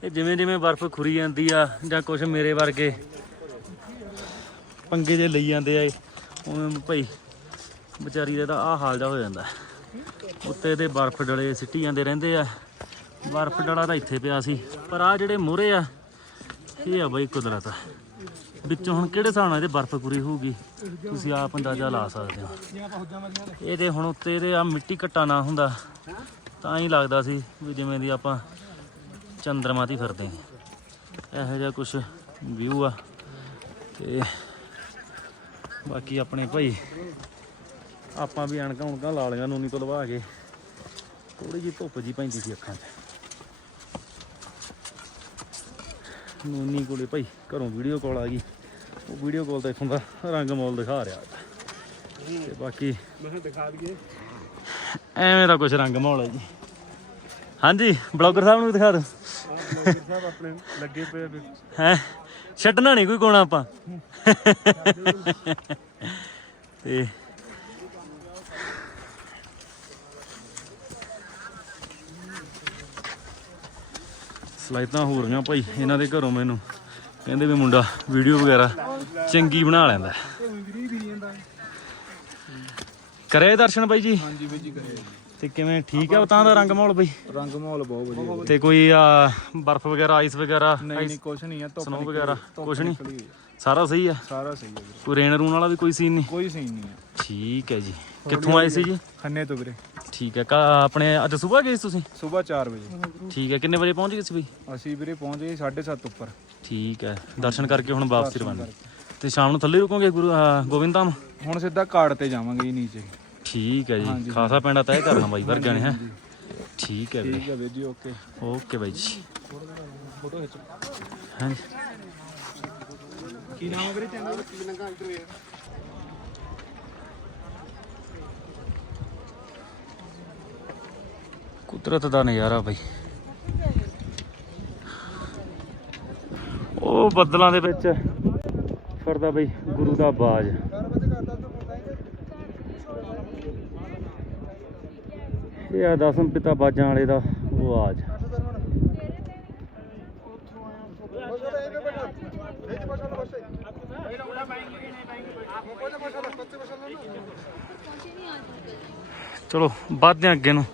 ਇਹ ਜਿਵੇਂ ਜਿਵੇਂ ਬਰਫ਼ ਖੁਰੀ ਜਾਂਦੀ ਆ ਜਾਂ ਕੁਝ ਮੇਰੇ ਵਰਗੇ ਪੰਗੇ ਜੇ ਲਈ ਜਾਂਦੇ ਆ ਉਵੇਂ ਭਾਈ ਵਿਚਾਰੀ ਦਾ ਤਾਂ ਆਹ ਹਾਲ ਜਾ ਹੋ ਜਾਂਦਾ। ਉੱਤੇ ਦੇ ਬਰਫ਼ ਡਲੇ ਸਿੱਟੀ ਜਾਂਦੇ ਰਹਿੰਦੇ ਆ। ਬਰਫ਼ ਡਲਾ ਤਾਂ ਇੱਥੇ ਪਿਆ ਸੀ। ਪਰ ਆ ਜਿਹੜੇ ਮੂਹਰੇ ਆ, ਇਹ ਆ ਬਈ ਕੁਦਰਤ। ਵਿੱਚੋਂ ਹੁਣ ਕਿਹੜੇ ਹਿਸਾਬ ਨਾਲ ਇਹਦੇ ਬਰਫ਼ ਪੂਰੀ ਹੋਊਗੀ? ਤੁਸੀਂ ਆਪ ਅੰਦਾਜ਼ਾ ਲਾ ਸਕਦੇ ਹੋ। ਇਹਦੇ ਹੁਣ ਉੱਤੇ ਇਹਦੇ ਆ ਮਿੱਟੀ ਘੱਟਾ ਨਾ ਹੁੰਦਾ। ਤਾਂ ਹੀ ਲੱਗਦਾ ਸੀ ਵੀ ਜਿਵੇਂ ਦੀ ਆਪਾਂ ਚੰਦਰਮਾ ਤੇ ਫਿਰਦੇ ਹਾਂ। ਇਹੋ ਜਿਹਾ ਕੁਝ ਵਿਊ ਆ। ਤੇ ਬਾਕੀ ਆਪਣੇ ਭਾਈ ਆਪਾਂ ਵੀ ਅਣਕਾਂ ਉਣਕਾਂ ਲਾ ਲਈਆਂ ਨੂਨੀ ਤੋਂ ਲਵਾ ਕੇ। ਥੋੜੀ ਜਿਹੀ ਧੁੱਪ ਜੀ ਪੈਂਦੀ ਸੀ ਅੱਖਾਂ 'ਚ। ਨੂਨੀ ਕੋਲੇ ਭਾਈ ਘਰੋਂ ਵੀਡੀਓ ਕਾਲ ਆ ਗਈ। ਉਹ ਵੀਡੀਓ ਕਾਲ ਤੇ ਇਥੋਂ ਦਾ ਰੰਗ ਮੋਲ ਦਿਖਾ ਰਿਹਾ। ਤੇ ਬਾਕੀ ਮੈਂ ਦਿਖਾ ਦਈਏ। ਐਵੇਂ ਦਾ ਕੁਝ ਰੰਗ ਮਾਹੌਲ ਹੈ ਜੀ। ਹਾਂਜੀ ਬਲੌਗਰ ਸਾਹਿਬ ਨੂੰ ਵੀ ਦਿਖਾ ਦਿਓ। ਸਾਹਿਬ ਆਪਣੇ ਲੱਗੇ ਪਏ। ਹੈ? ਛੱਡਣਾ ਨਹੀਂ ਕੋਈ ਕੋਣਾ ਆਪਾਂ। ਤੇ ਸਲਾਈਤਾਂ ਹੋ ਰਹੀਆਂ ਭਾਈ, ਇਹਨਾਂ ਦੇ ਘਰੋਂ ਮੈਨੂੰ। ਕਹਿੰਦੇ ਵੀ ਮੁੰਡਾ ਵੀਡੀਓ ਵਗੈਰਾ ਚੰਗੀ ਬਣਾ ਲੈਂਦਾ। ਕਰੇ ਦਰਸ਼ਨ ਬਾਈ ਜੀ? ਹਾਂਜੀ ਵੀਰ ਜੀ ਕਰੇ ਤੇ ਕਿਵੇਂ? ਠੀਕ ਆ ਤਾਂ ਦਾ ਰੰਗ ਮਾਹੌਲ ਬਈ? ਰੰਗ ਮਾਹੌਲ ਬਹੁਤ ਵਧੀਆ ਤੇ ਕੋਈ ਬਰਫ਼ ਵਗੈਰਾ ਆਈਸ ਵਗੈਰਾ? ਨਹੀਂ ਨਹੀਂ ਕੁਛ ਨਹੀਂ ਆ ਧੁੱਪ ਸਨੋ ਵਗੈਰਾ? ਕੁਛ ਨਹੀਂ। ਸਾਰਾ ਸਹੀ ਆ? ਸਾਰਾ ਸਹੀ ਹੈ ਕੋਈ ਰੇਨ ਰੂਨ ਵਾਲਾ ਵੀ ਕੋਈ ਸੀਨ ਨਹੀਂ? ਕੋਈ ਸੀਨ ਨਹੀਂ ਹੈ ਠੀਕ ਹੈ ਜੀ। ਕਿੱਥੋਂ ਆਏ ਸੀ ਜੀ? ਖੰਨੇ ਤੋਂ ਵੀਰੇ। ਠੀਕ ਹੈ ਕਾ ਆਪਣੇ ਅੱਜ ਸਵੇਰ ਗਏ ਸੀ ਤੁਸੀਂ? ਸਵੇਰ 4 ਵਜੇ। ਠੀਕ ਹੈ ਕਿੰਨੇ ਵਜੇ ਪਹੁੰਚ ਗਏ ਸੀ ਬਈ? ਅਸੀਂ ਵੀਰੇ ਪਹੁੰਚ ਗਏ 7:30 ਉੱਪਰ। ਠੀਕ ਹੈ ਦਰਸ਼ਨ ਕਰਕੇ ਹੁਣ ਵਾਪਸੀ ਰਵਾਨਾ ਤੇ ਸ਼ਾਮ ਨੂੰ ਥੱਲੇ ਰੁਕੋਗੇ ਗੁਰੂ ਗੋਬਿੰਦ ਧਾਮ? ਹੁਣ ਸਿੱਧਾ ਕਾੜ ਤੇ ਜਾਵਾਂਗੇ ਜੀ ਨੀਚੇ। ਠੀਕ ਹੈ ਜੀ। ਖਾਸਾ ਪੈਂਡਾ ਤੈਅ ਕਰਨਾ ਬਾਈ ਵਰਗਿਆਂ ਨੇ ਹੈ? ਠੀਕ ਹੈ ਵੀਰੇ। ਠੀਕ ਹੈ ਵੀਰ ਜੀ ਓਕੇ। ਓਕੇ ਬਾਈ ਜੀ। ਫੋਟੋ ਖਿੱਚ ਹਾਂਜੀ। ਕੀ ਨਾਮ ਹੈ ਵੀਰੇ? ਚੈਨਲ ਕੀ ਲੰਗਾ ਇੱਧਰ ਕੁਦਰਤ ਦਾ ਨਜ਼ਾਰਾ ਬਈ। ਉਹ ਬੱਦਲਾਂ ਦੇ ਵਿੱਚ ਫਿਰਦਾ ਬਈ ਗੁਰੂ ਦਾ ਬਾਜ। ਇਹ ਆ ਦਸਮ ਪਿਤਾ ਬਾਜਾਂ ਵਾਲੇ ਦਾ ਉਹ ਆਵਾਜ਼ ਚਲੋ ਵੱਧਦੇ ਅੱਗੇ ਨੂੰ।